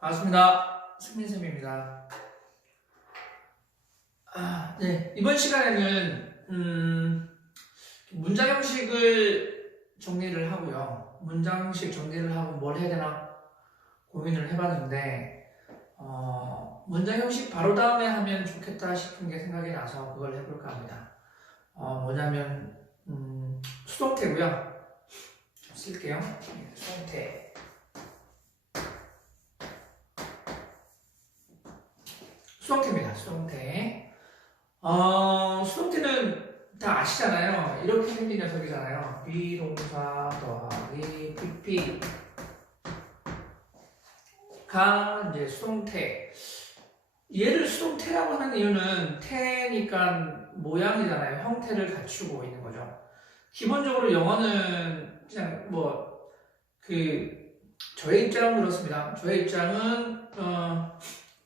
반갑습니다. 승민쌤입니다. 네. 이번 시간에는 문장 형식을 정리를 하고요. 문장 형식 정리를 하고 뭘 해야 되나 고민을 해봤는데 문장 형식 바로 다음에 하면 좋겠다 싶은 게 생각이 나서 그걸 해볼까 합니다. 뭐냐면 수동태고요. 좀 쓸게요. 수동태. 수동태입니다. 수동태. 수동태는 다 아시잖아요. 이렇게 생긴 녀석이잖아요. 비동사 더하기 pp가 이제 수동태. 얘를 수동태라고 하는 이유는 태니까 모양이잖아요. 형태를 갖추고 있는 거죠. 기본적으로 영어는 그냥 저의 입장은 그렇습니다. 저의 입장은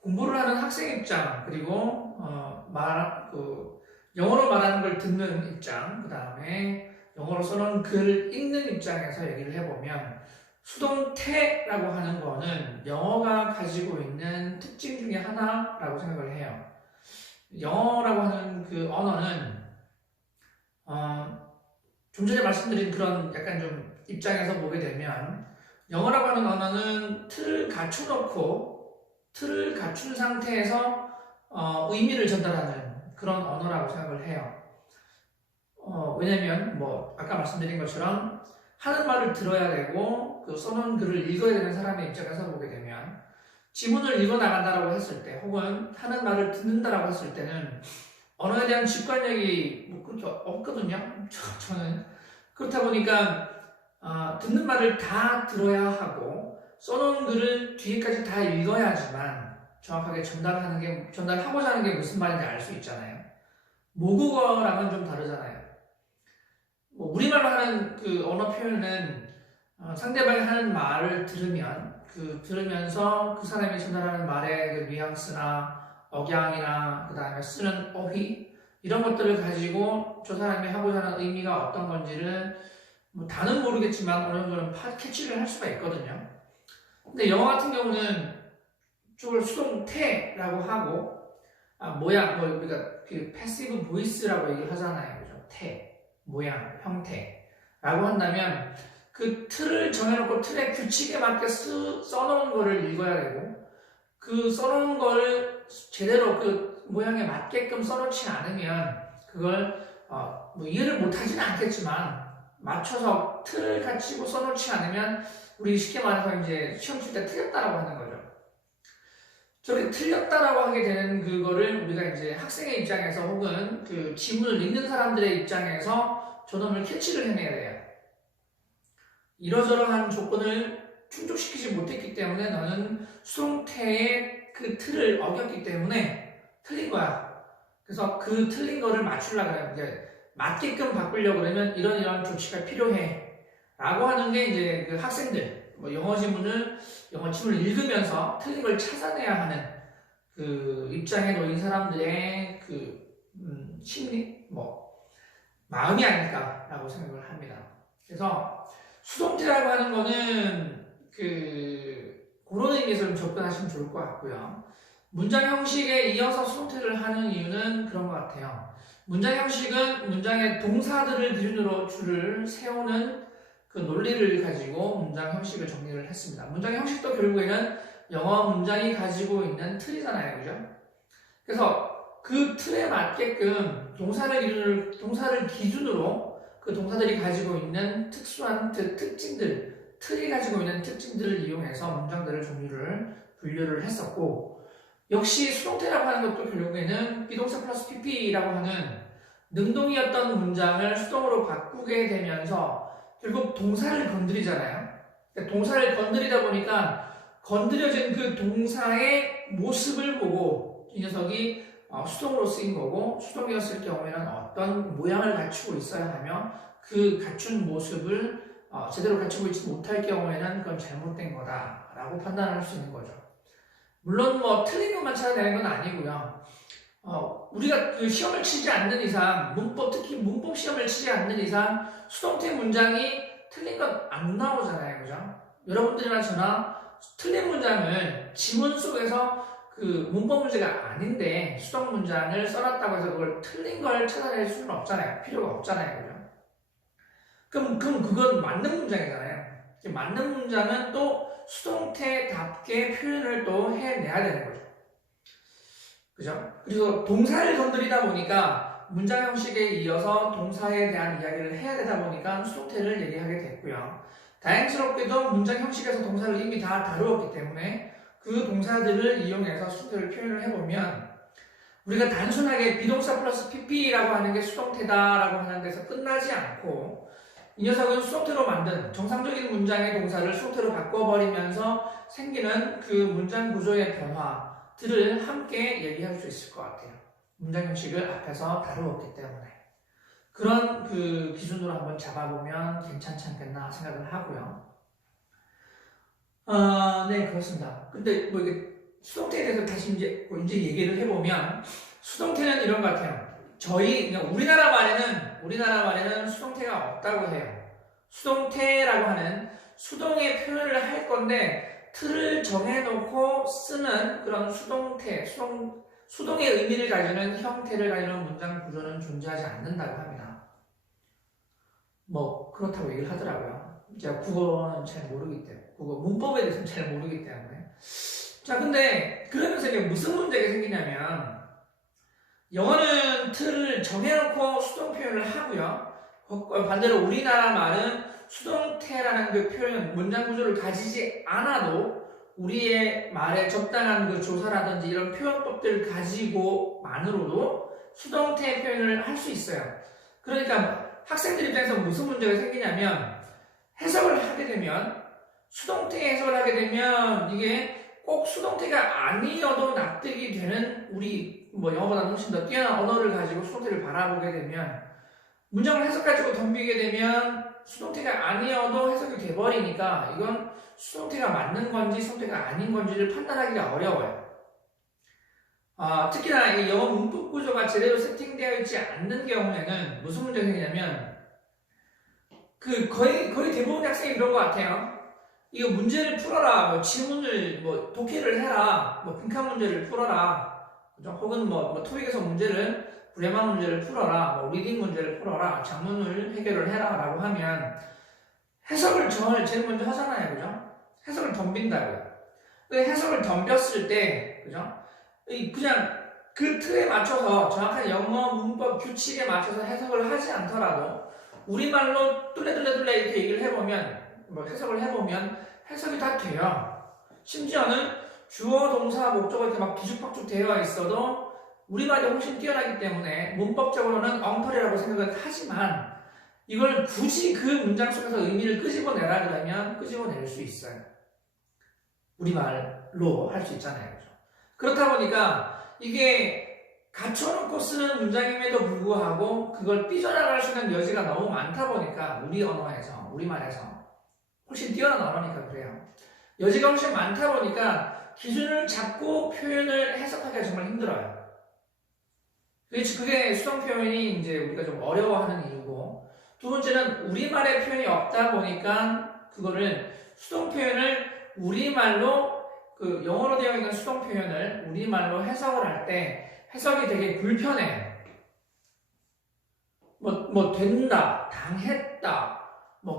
공부를 하는 학생 입장, 그리고 영어로 말하는 걸 듣는 입장, 그 다음에 영어로 써놓은 글을 읽는 입장에서 얘기를 해보면 수동태라고 하는 거는 영어가 가지고 있는 특징 중에 하나라고 생각을 해요. 영어라고 하는 그 언어는 좀 전에 말씀드린 그런 약간 좀 입장에서 보게 되면 영어라고 하는 언어는 틀을 갖춘 상태에서 의미를 전달하는 그런 언어라고 생각을 해요. 왜냐면 아까 말씀드린 것처럼 하는 말을 들어야 되고 그 써놓은 글을 읽어야 되는 사람의 입장에서 보게 되면 지문을 읽어 나간다라고 했을 때 혹은 하는 말을 듣는다라고 했을 때는 언어에 대한 직관력이 그렇게 없거든요. 저는 그렇다 보니까 듣는 말을 다 들어야 하고 써놓은 글을 뒤에까지 다 읽어야지만 정확하게 전달하고자 하는 게 무슨 말인지 알 수 있잖아요. 모국어랑은 좀 다르잖아요. 우리말로 하는 그 언어 표현은 상대방이 하는 말을 들으면서 그 사람이 전달하는 말의 그 뉘앙스나 억양이나 그 다음에 쓰는 어휘 이런 것들을 가지고 저 사람이 하고자 하는 의미가 어떤 건지를 다는 모르겠지만 어느 정도는 캐치를 할 수가 있거든요. 근데 영어 같은 경우는 저걸 수동태라고 하고 우리가 그 패시브 보이스라고 얘기를 하잖아요. 그죠? 모양, 형태라고 한다면 그 틀을 정해놓고 틀의 규칙에 맞게 써놓은 거를 읽어야 되고 그 써놓은 걸 제대로 그 모양에 맞게끔 써놓지 않으면 그걸 이해를 못하지는 않겠지만 맞춰서 틀을 갖추고 써놓지 않으면 우리 쉽게 말해서 이제 시험 칠 때 틀렸다라고 하는 거죠. 저렇게 틀렸다라고 하게 되는 그거를 우리가 이제 학생의 입장에서 혹은 그 지문을 읽는 사람들의 입장에서 저놈을 캐치를 해내야 돼요. 이러저러한 조건을 충족시키지 못했기 때문에 너는 수동태의 그 틀을 어겼기 때문에 틀린 거야. 그래서 그 틀린 거를 맞추려고 해요. 이제 맞게끔 바꾸려고 그러면 이런 조치가 필요해. 라고 하는 게 이제 그 학생들, 영어 지문을 읽으면서 틀린 걸 찾아내야 하는 그 입장에 놓인 사람들의 심리, 마음이 아닐까라고 생각을 합니다. 그래서 수동태라고 하는 거는 그런 의미에서 좀 접근하시면 좋을 것 같고요. 문장 형식에 이어서 수동태를 하는 이유는 그런 것 같아요. 문장 형식은 문장의 동사들을 기준으로 줄을 세우는 그 논리를 가지고 문장 형식을 정리를 했습니다. 문장 형식도 결국에는 영어 문장이 가지고 있는 틀이잖아요. 그죠? 그래서 그 틀에 맞게끔 동사를 기준으로 그 동사들이 가지고 있는 특수한 특징들, 틀이 가지고 있는 특징들을 이용해서 문장들을 분류를 했었고 역시 수동태라고 하는 것도 결국에는 비동사 플러스 pp라고 하는 능동이었던 문장을 수동으로 바꾸게 되면서 결국 동사를 건드리잖아요. 동사를 건드리다 보니까 건드려진 그 동사의 모습을 보고 이 녀석이 수동으로 쓰인 거고 수동이었을 경우에는 어떤 모양을 갖추고 있어야 하며 그 갖춘 모습을 제대로 갖추고 있지 못할 경우에는 그건 잘못된 거다라고 판단할 수 있는 거죠. 물론 틀린 것만 찾아내는 건 아니고요. 우리가 그 시험을 치지 않는 이상, 특히 문법 시험을 치지 않는 이상 수동태 문장이 틀린 건 안 나오잖아요. 그죠? 여러분들이나 저나 틀린 문장을 지문 속에서 그 문법 문제가 아닌데 수동 문장을 써놨다고 해서 그걸 틀린 걸 찾아낼 수는 없잖아요. 필요가 없잖아요. 그죠? 그럼 그건 맞는 문장이잖아요. 맞는 문장은 또 수동태답게 표현을 또 해내야 되는 거죠. 그죠? 그래서 동사를 건드리다 보니까 문장 형식에 이어서 동사에 대한 이야기를 해야 되다 보니까 수동태를 얘기하게 됐고요. 다행스럽게도 문장 형식에서 동사를 이미 다 다루었기 때문에 그 동사들을 이용해서 수동태를 표현을 해보면 우리가 단순하게 비동사 플러스 pp라고 하는 게 수동태다라고 하는 데서 끝나지 않고 이 녀석은 수동태로 만든 정상적인 문장의 동사를 수동태로 바꿔버리면서 생기는 그 문장 구조의 변화들을 함께 얘기할 수 있을 것 같아요. 문장 형식을 앞에서 다루었기 때문에. 그런 그 기준으로 한번 잡아보면 괜찮지 않겠나 생각을 하고요. 네, 그렇습니다. 근데 뭐 이게 수동태에 대해서 다시 이제 얘기를 해보면 수동태는 이런 것 같아요. 그냥 우리나라 말에는 수동태가 없다고 해요. 수동태라고 하는 수동의 표현을 할 건데 틀을 정해놓고 쓰는 그런 수동의 의미를 가지는 형태를 가지는 문장 구조는 존재하지 않는다고 합니다. 뭐 그렇다고 얘기를 하더라고요. 제가 국어는 잘 모르기 때문에 국어 문법에 대해서는 잘 모르기 때문에 자 근데 그러면서 이게 무슨 문제가 생기냐면 영어는 틀을 정해놓고 수동 표현을 하고요. 반대로 우리나라 말은 수동태라는 그 표현, 문장 구조를 가지지 않아도 우리의 말에 적당한 그 조사라든지 이런 표현법들을 가지고만으로도 수동태 표현을 할 수 있어요. 그러니까 학생들 입장에서 무슨 문제가 생기냐면 해석을 하게 되면 수동태 해석을 하게 되면 이게 꼭 수동태가 아니어도 납득이 되는 우리 영어보다 훨씬 더 뛰어난 언어를 가지고 수동태를 바라보게 되면 문장을 해석 가지고 덤비게 되면 수동태가 아니어도 해석이 돼버리니까 이건 수동태가 맞는 건지 수동태가 아닌 건지를 판단하기가 어려워요. 특히나 이 영어 문법 구조가 제대로 세팅되어 있지 않는 경우에는 무슨 문제가 생기냐면 거의 대부분의 학생이 그런 것 같아요. 이거 문제를 풀어라, 지문을 독해를 해라, 빈칸 문제를 풀어라, 그죠? 혹은 토익에서 그래머 문제를 풀어라, 리딩 문제를 풀어라, 작문을 해결을 해라 라고 하면 해석을 제일 먼저 하잖아요. 그죠? 해석을 덤빈다고요. 해석을 덤볐을 때, 그죠? 그냥 그 틀에 맞춰서 정확한 영어 문법 규칙에 맞춰서 해석을 하지 않더라도 우리말로 뚫레 이렇게 얘기를 해보면 해석을 해보면 해석이 다 돼요. 심지어는 주어, 동사, 목적어 이렇게 막 뒤죽박죽 되어 있어도 우리말이 훨씬 뛰어나기 때문에 문법적으로는 엉터리라고 생각은 하지만 이걸 굳이 그 문장 속에서 의미를 끄집어내라 그러면 끄집어낼 수 있어요. 우리말로 할 수 있잖아요. 그렇다 보니까 이게 갖춰놓고 쓰는 문장임에도 불구하고 그걸 삐져나갈 수 있는 여지가 너무 많다 보니까 우리말에서 훨씬 뛰어난 언어니까 그래요. 여지가 훨씬 많다 보니까 기준을 잡고 표현을 해석하기가 정말 힘들어요. 그게 수동 표현이 이제 우리가 좀 어려워하는 이유고, 두 번째는 우리말의 표현이 없다 보니까 그거를 수동 표현을 우리말로 영어로 되어 있는 수동 표현을 우리말로 해석을 할 때 해석이 되게 불편해요. 된다, 당했다,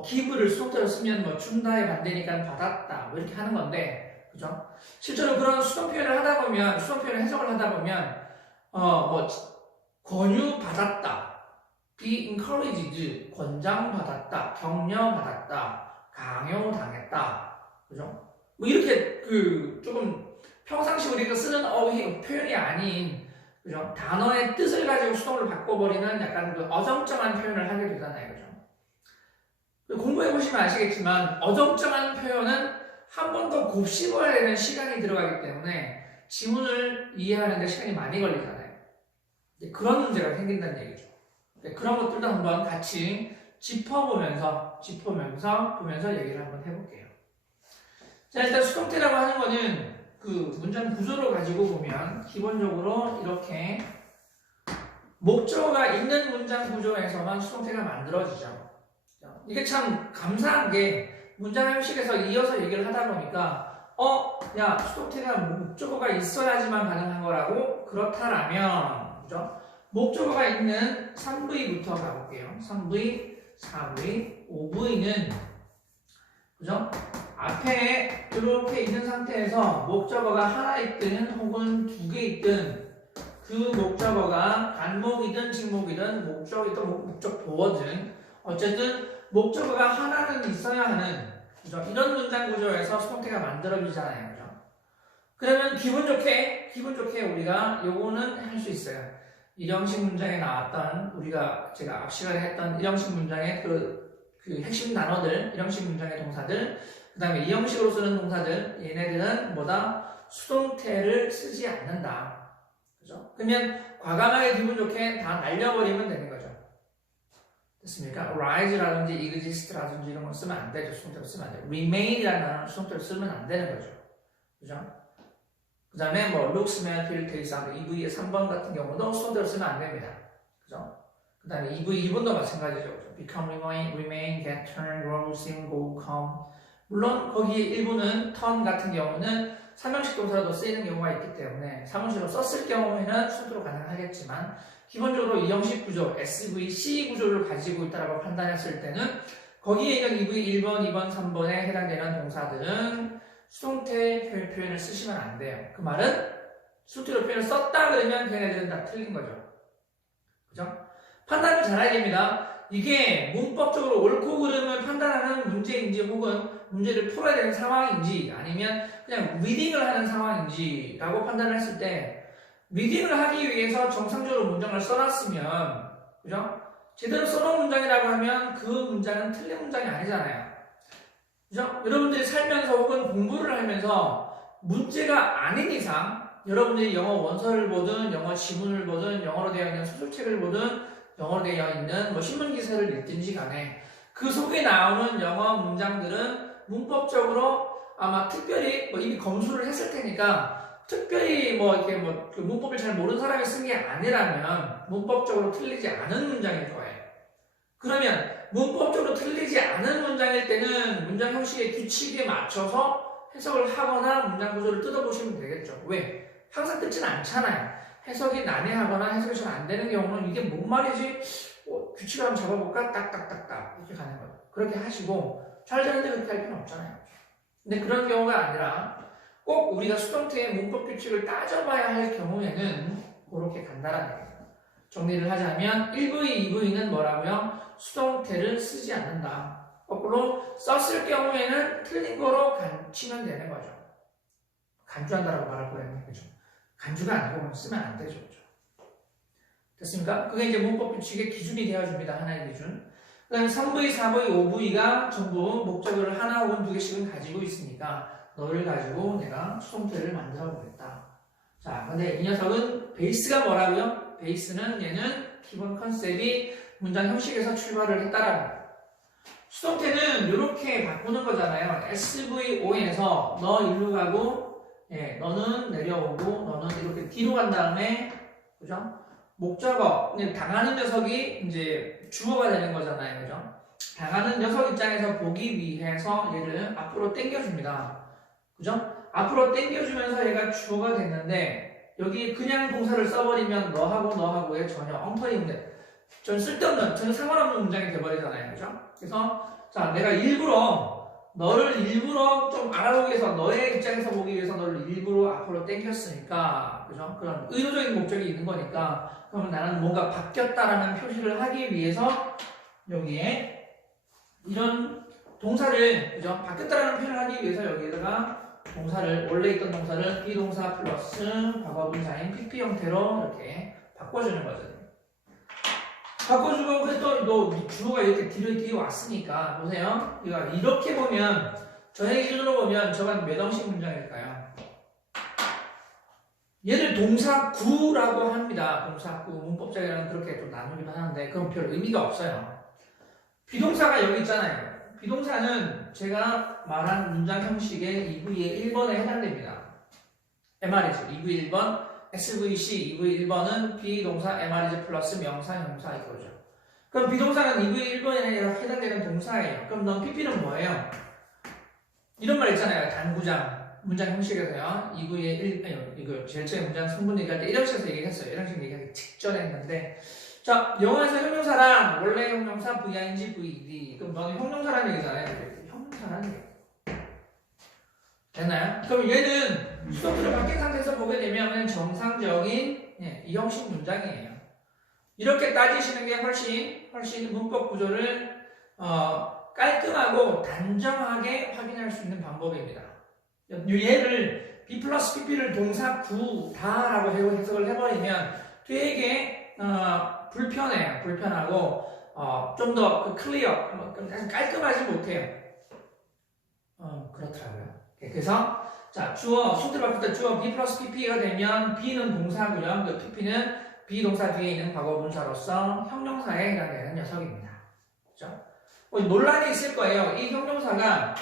give를 수동태로 쓰면 준다의 반대니까 받았다, 이렇게 하는 건데, 그죠? 실제로 그런 수동 표현을 수동 표현을 해석을 하다 보면, 권유받았다, be encouraged, 권장받았다, 격려받았다, 강요당했다, 그죠? 이렇게 조금 평상시 우리가 쓰는 표현이 아닌, 그죠? 단어의 뜻을 가지고 수동을 바꿔버리는 약간 어정쩡한 표현을 하게 되잖아요, 그죠? 공부해보시면 아시겠지만 어정쩡한 표현은 한 번 더 곱씹어야 되는 시간이 들어가기 때문에 지문을 이해하는 데 시간이 많이 걸리잖아요. 그런 문제가 생긴다는 얘기죠. 그런 것들도 한번 같이 짚어보면서 얘기를 한번 해볼게요. 자, 일단 수동태라고 하는 거는 그 문장 구조를 가지고 보면 기본적으로 이렇게 목적어가 있는 문장 구조에서만 수동태가 만들어지죠. 이게 참 감사한 게 문장 형식에서 이어서 얘기를 하다 보니까 야, 수동태가 목적어가 있어야지만 가능한 거라고? 그렇다라면, 그죠? 목적어가 있는 3V부터 가볼게요. 3V, 4V, 5V는, 그죠? 앞에 이렇게 있는 상태에서 목적어가 하나 있든 혹은 두 개 있든 그 목적어가 단목이든 직목이든 목적 보어든 어쨌든 목적어가 하나는 있어야 하는, 그죠? 이런 문장 구조에서 수동태가 만들어지잖아요. 그죠? 그러면 기분 좋게 우리가 요거는 할 수 있어요. 일형식 문장에 나왔던 제가 앞 시간에 했던 일형식 문장의 그 핵심 단어들, 일형식 문장의 동사들, 그 다음에 이형식으로 쓰는 동사들, 얘네들은 뭐다? 수동태를 쓰지 않는다. 그죠? 그러면 과감하게 기분 좋게 다 날려버리면 되는 거죠. 됐습니까? rise라든지 exist라든지 이런 거 쓰면 안 되죠. 수동태로 쓰면 안 돼요. remain이라는 단어는 수동태로 쓰면 안 되는 거죠. 그죠? 그 다음에 뭐 looks, smell, feel, taste, EV의 3번 같은 경우도 수동태로 쓰면 안 됩니다. 그죠? 그 다음에 EV 2번도 마찬가지죠. become, remain, get, turn, grow, seem, go, come. 물론 거기 일부는 turn 같은 경우는 삼형식 동사로도 쓰이는 경우가 있기 때문에 사무실로 썼을 경우에는 수동태로 가능하겠지만 기본적으로 이 형식 구조, SVC 구조를 가지고 있다고 판단했을 때는 거기에 있는 EV 1번, 2번, 3번에 해당되는 동사들은 수동태 표현을 쓰시면 안 돼요. 그 말은 수동태로 표현을 썼다 그러면 걔네들은 다 틀린 거죠. 그죠? 판단을 잘해야 됩니다. 이게 문법적으로 옳고 그름을 판단하는 문제인지 혹은 문제를 풀어야 되는 상황인지 아니면 그냥 리딩을 하는 상황인지 라고 판단을 했을 때 리딩을 하기 위해서 정상적으로 문장을 써놨으면, 그죠? 제대로 써놓은 문장이라고 하면 그 문장은 틀린 문장이 아니잖아요. 그죠? 여러분들이 살면서 혹은 공부를 하면서 문제가 아닌 이상 여러분들이 영어 원서를 보든 영어 지문을 보든 영어로 되어 있는 소설책을 보든 영어로 되어 있는 뭐 신문 기사를 읽든지 간에 그 속에 나오는 영어 문장들은 문법적으로 아마 특별히 뭐 이미 검수를 했을 테니까 특별히 그 문법을 잘 모르는 사람이 쓴 게 아니라면 문법적으로 틀리지 않은 문장일 거예요. 그러면 문법적으로 틀리지 않은 문장일 때는 문장 형식의 규칙에 맞춰서 해석을 하거나 문장 구조를 뜯어보시면 되겠죠. 왜? 항상 뜯지는 않잖아요. 해석이 난해하거나 해석이 잘 안 되는 경우는 이게 뭔 말이지? 규칙을 한번 잡아볼까? 딱딱딱딱 이렇게 가는 거예요. 그렇게 하시고 잘 되는데 그렇게 할 필요는 없잖아요. 근데 그런 경우가 아니라 꼭 우리가 수동태의 문법 규칙을 따져봐야 할 경우에는 그렇게 간다라는 얘기예요. 정리를 하자면 1V, 2V는 뭐라고요? 수동태를 쓰지 않는다. 거꾸로 썼을 경우에는 틀린 거로 간치면 되는 거죠. 간주한다라고 말할 거예요. 그죠? 간주가 아니고 쓰면 안 되죠. 그죠? 됐습니까? 그게 이제 문법 규칙의 기준이 되어줍니다. 하나의 기준. 그 다음에 3V, 4V, 5V가 전부 목적어를 하나 혹은 두 개씩은 가지고 있으니까 너를 가지고 내가 수동태를 만들어 보겠다. 자, 근데 이 녀석은 베이스가 뭐라고요? 베이스는 얘는 기본 컨셉이 문장 형식에서 출발을 했다라는 거예요. 수동태는 이렇게 바꾸는 거잖아요. SVO에서 너 일로 가고, 너는 내려오고, 너는 이렇게 뒤로 간 다음에, 그죠? 목적어, 당하는 녀석이 이제 주어가 되는 거잖아요. 그죠? 당하는 녀석 입장에서 보기 위해서 얘를 앞으로 당겨줍니다. 그죠? 앞으로 당겨주면서 얘가 주어가 됐는데 여기 그냥 동사를 써버리면 너하고의 전혀 엉터리 문제, 전 쓸데없는, 전혀 상관없는 문장이 돼버리잖아요. 그죠? 그래서 자, 내가 너를 일부러 좀 알아보기 위해서, 너의 입장에서 보기 위해서 너를 일부러 앞으로 당겼으니까, 그죠? 그런 의도적인 목적이 있는 거니까 그러면 나는 뭔가 바뀌었다라는 표시를 하기 위해서 여기에 이런 동사를, 그죠? 바뀌었다라는 표현을 하기 위해서 여기에다가 동사를, 원래 있던 동사를 비동사 플러스 과거분사인 PP 형태로 이렇게 바꿔주는 거죠. 바꿔주고, 그래 또 주어가 이렇게 뒤로 왔으니까, 보세요. 이렇게 보면, 저의 기준으로 보면 저건 몇 형식 문장일까요? 얘를 동사구라고 합니다. 동사구. 문법적이라는 그렇게 좀 나누기도 하는데, 그건 별 의미가 없어요. 비동사가 여기 있잖아요. 비동사는 제가 말한 문장 형식의 2V의 1번에 해당됩니다. MR이죠. 2V 1번, SVC 2V 1번은 비동사 MR이즈 플러스 명사, 형사 이거죠. 그럼 비동사는 2V 1번에 해당되는 동사예요. 그럼 넌 PP는 뭐예요? 이런 말 있잖아요. 당구장. 문장 형식에서요. 2부의 1, 아니, 이거 제일 처음에 문장 성분 얘기할 때 이런 식으로 얘기했어요. 이런 식으로 얘기하기 직전에 했는데, 자, 영어에서 형용사랑 원래 형용사 VING, VED. 그럼 너는 형용사라는 얘기잖아요. 형용사라는 얘기. 됐나요? 그럼 얘는 수동태로 바뀐 상태에서 보게 되면 정상적인 이 형식 문장이에요. 이렇게 따지시는 게 훨씬 문법 구조를 깔끔하고 단정하게 확인할 수 있는 방법입니다. 얘를 B 플러스 PP를 동사 구다라고 해석을 해버리면 되게 불편해요. 불편하고 좀 더 클리어, 깔끔하지 못해요. 그렇더라고요. 그래서 자 주어 수동태로 바뀔 때 주어 B 플러스 PP가 되면 B는 동사고요. 그 PP는 비동사 뒤에 있는 과거 분사로서 형용사에 해당되는 녀석입니다. 그렇죠? 논란이 있을 거예요. 이 형용사가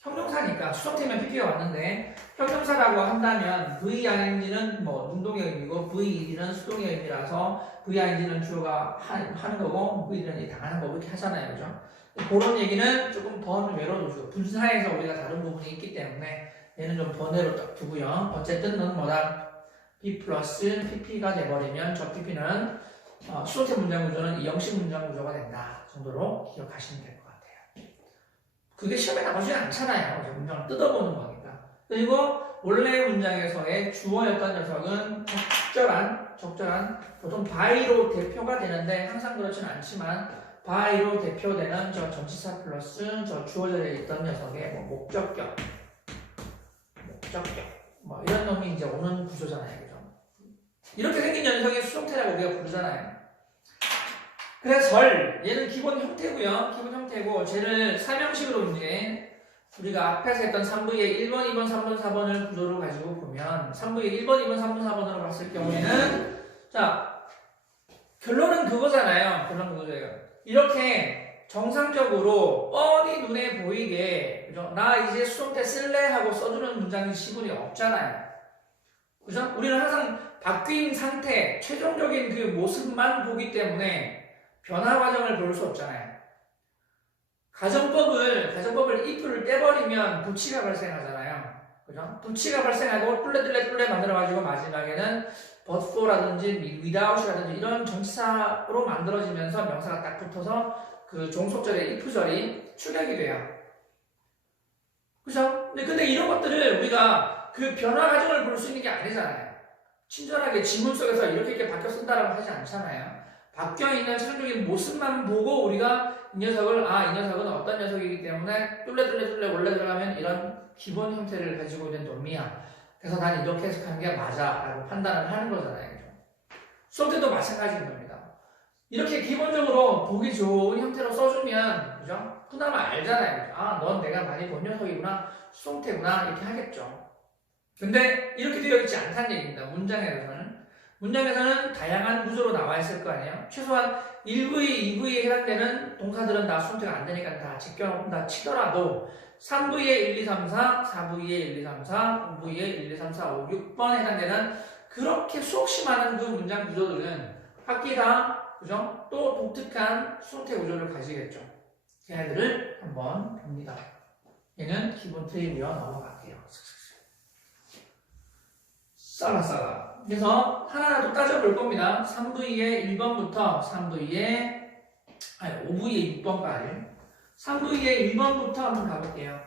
형용사니까 수동태면 PP가 왔는데 형용사라고 한다면 VING는 뭐 능동의 의미고 VED는 수동의 의미라서 VING는 주어가 하는 거고 VED는 당하는 거고 이렇게 하잖아요. 그죠? 그런 얘기는 조금 더 외로워두죠. 분사에서 우리가 다른 부분이 있기 때문에 얘는 좀 번외로 딱 두고요. 어쨌든 넌 뭐다? B 플러스 PP가 돼버리면 저 PP는 수동태 문장 구조는 이 형식 문장 구조가 된다 정도로 기억하시면 될 것 같아요. 그게 시험에 나오지 않잖아요. 문장을 뜯어보는 거니까. 그리고 원래 문장에서의 주어였던 녀석은 적절한 보통 by로 대표가 되는데 항상 그렇지는 않지만 by로 대표되는 저 전치사 플러스 저 주어 자리에 있던 녀석의 뭐 목적격 뭐 이런 놈이 이제 오는 구조잖아요. 그죠? 이렇게 생긴 녀석이 수동태라고 우리가 부르잖아요. 그래서 얘는 기본 형태고 쟤를 삼형식으로 이제 우리가 앞에서 했던 3부의 1번, 2번, 3번, 4번을 구조로 가지고 보면 3부의 1번, 2번, 3번, 4번으로 봤을 경우에는 자 결론은 그거잖아요. 결론 그거예요. 이렇게 정상적으로 뻔히 눈에 보이게 그죠? 나 이제 수동태 쓸래 하고 써주는 문장이 지분이 없잖아요. 그죠? 우리는 항상 바뀐 상태, 최종적인 그 모습만 보기 때문에 변화 과정을 볼 수 없잖아요. 가정법을 if를 떼버리면 부치가 발생하잖아요. 그죠? 부치가 발생하고 뚫레 만들어가지고 마지막에는 but for라든지 without이라든지 이런 전치사로 만들어지면서 명사가 딱 붙어서 그 종속절의 if절이 출력이 돼요. 그죠? 근데 이런 것들을 우리가 그 변화 과정을 볼 수 있는 게 아니잖아요. 친절하게 지문 속에서 이렇게 바뀌어 쓴다라고 하지 않잖아요. 바뀌어 있는 최종적인 모습만 보고 우리가 이 녀석은 어떤 녀석이기 때문에 뚫레 원래 들어가면 이런 기본 형태를 가지고 있는 놈이야. 그래서 난 이렇게 해석하는 게 맞아 라고 판단을 하는 거잖아요. 그죠? 수업때도 마찬가지인 겁니다. 이렇게 기본적으로 보기 좋은 형태로 써주면 그죠? 그나마 알잖아요. 넌 내가 많이 본 녀석이구나, 수동태구나 이렇게 하겠죠. 근데 이렇게 되어 있지 않다는 얘기입니다. 문장에서는 다양한 구조로 나와 있을 거 아니에요. 최소한 1부의, 2부에 해당되는 동사들은 다 수동태가 안 되니까 다 제껴놓는다 치더라도 3부의 1, 2, 3, 4, 4부의 1, 2, 3, 4, 5부의 1, 2, 3, 4, 5, 6번에 해당되는 그렇게 수없이 많은 그 문장 구조들은 각기다 그죠? 또 독특한 수동태 구조를 가지겠죠. 걔네들을 한번 봅니다. 얘는 기본 트립이어 넘어갈게요. 싸라. 그래서 하나하나 또 따져볼 겁니다. 3부의 1번부터 5부의 6번까지 3부의 1번부터 한번 가볼게요.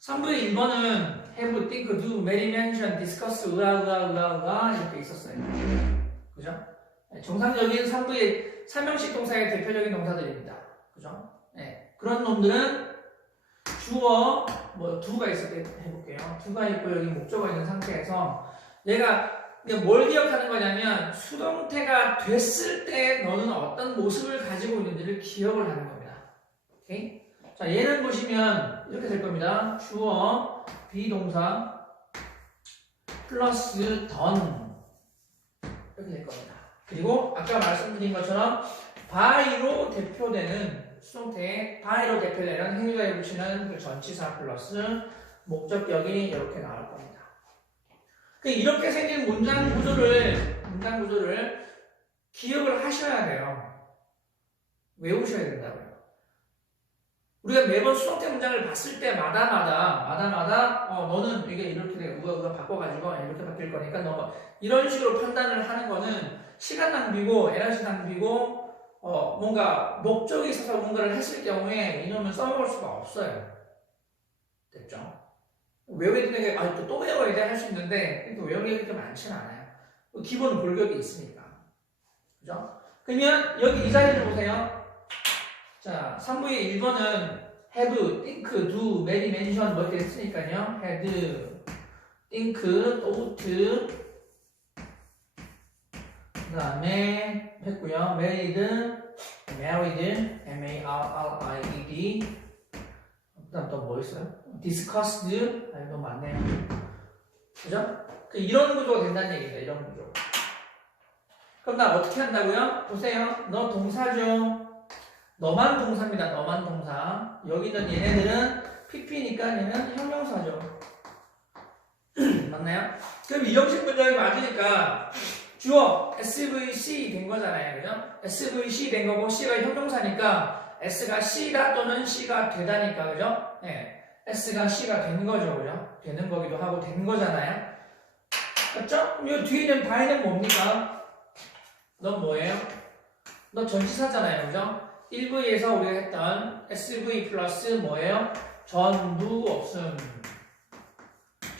3부의 1번은 have, think, do, marry, mention, discuss, 으아 이렇게 있었어요. 그죠? 정상적인 3부의 3형식 동사의 대표적인 동사들입니다. 그죠? 네. 그런 놈들은 주어, do가 있을 때 해볼게요. do가 있고 여기 목적어가 있는 상태에서 얘가 뭘 기억하는 거냐면 수동태가 됐을 때 너는 어떤 모습을 가지고 있는지를 기억을 하는 겁니다. 오케이? 자, 얘는 보시면 이렇게 될 겁니다. 주어, 비동사, 플러스 done 이렇게 될 겁니다. 그리고 아까 말씀드린 것처럼 by로 대표되는 수동태에 by로 대표되는 행위가에 붙이는 그 전치사 플러스 목적격이 이렇게 나올 겁니다. 이렇게 생긴 문장 구조를 기억을 하셔야 돼요. 외우셔야 된다고요. 우리가 매번 수동태 문장을 봤을 때마다 너는 이게 이렇게 돼, 우가 바꿔가지고 이렇게 바뀔 거니까 너 이런 식으로 판단을 하는 거는 시간 낭비고 에너지 낭비고 뭔가 목적이 있어서 뭔가를 했을 경우에 이놈은 써먹을 수가 없어요. 됐죠? 외워야 되는 게 또 외워야 돼 할 수 있는데 외우는 게 그렇게 많지는 않아요. 기본 골격이 있으니까. 그죠? 그러면 여기 이 자리를 보세요. 자, 3부의 1번은 have, think, do, marry, mention 뭐 이렇게 했으니까요. had, think, thought 그 다음에 했고요. married, M-A-R-R-I-E-D 그 다음 또 뭐 있어요? discussed 너무 많네요. 그죠? 이런 구조가 된다는 얘기입니다. 이런 구조. 그럼 나 어떻게 한다고요? 보세요. 너 동사 중 너만 동사입니다. 너만 동사. 여기 있는 얘네들은 PP니까 얘는 형용사죠. 맞나요? 그럼 이 형식 문장이 맞으니까 주어 SVC 된 거잖아요. 그죠? SVC 된 거고 C가 형용사니까 S가 C다 또는 C가 되다니까. 그죠? 네. S가 C가 된 거죠. 그죠? 되는 거기도 하고 된 거잖아요. 맞죠? 그럼 이 뒤에 있는 by는 뭡니까? 넌 뭐예요? 너 전치사잖아요. 그죠? 1부에서 우리가 했던 SV 플러스 뭐예요? 전부 없음.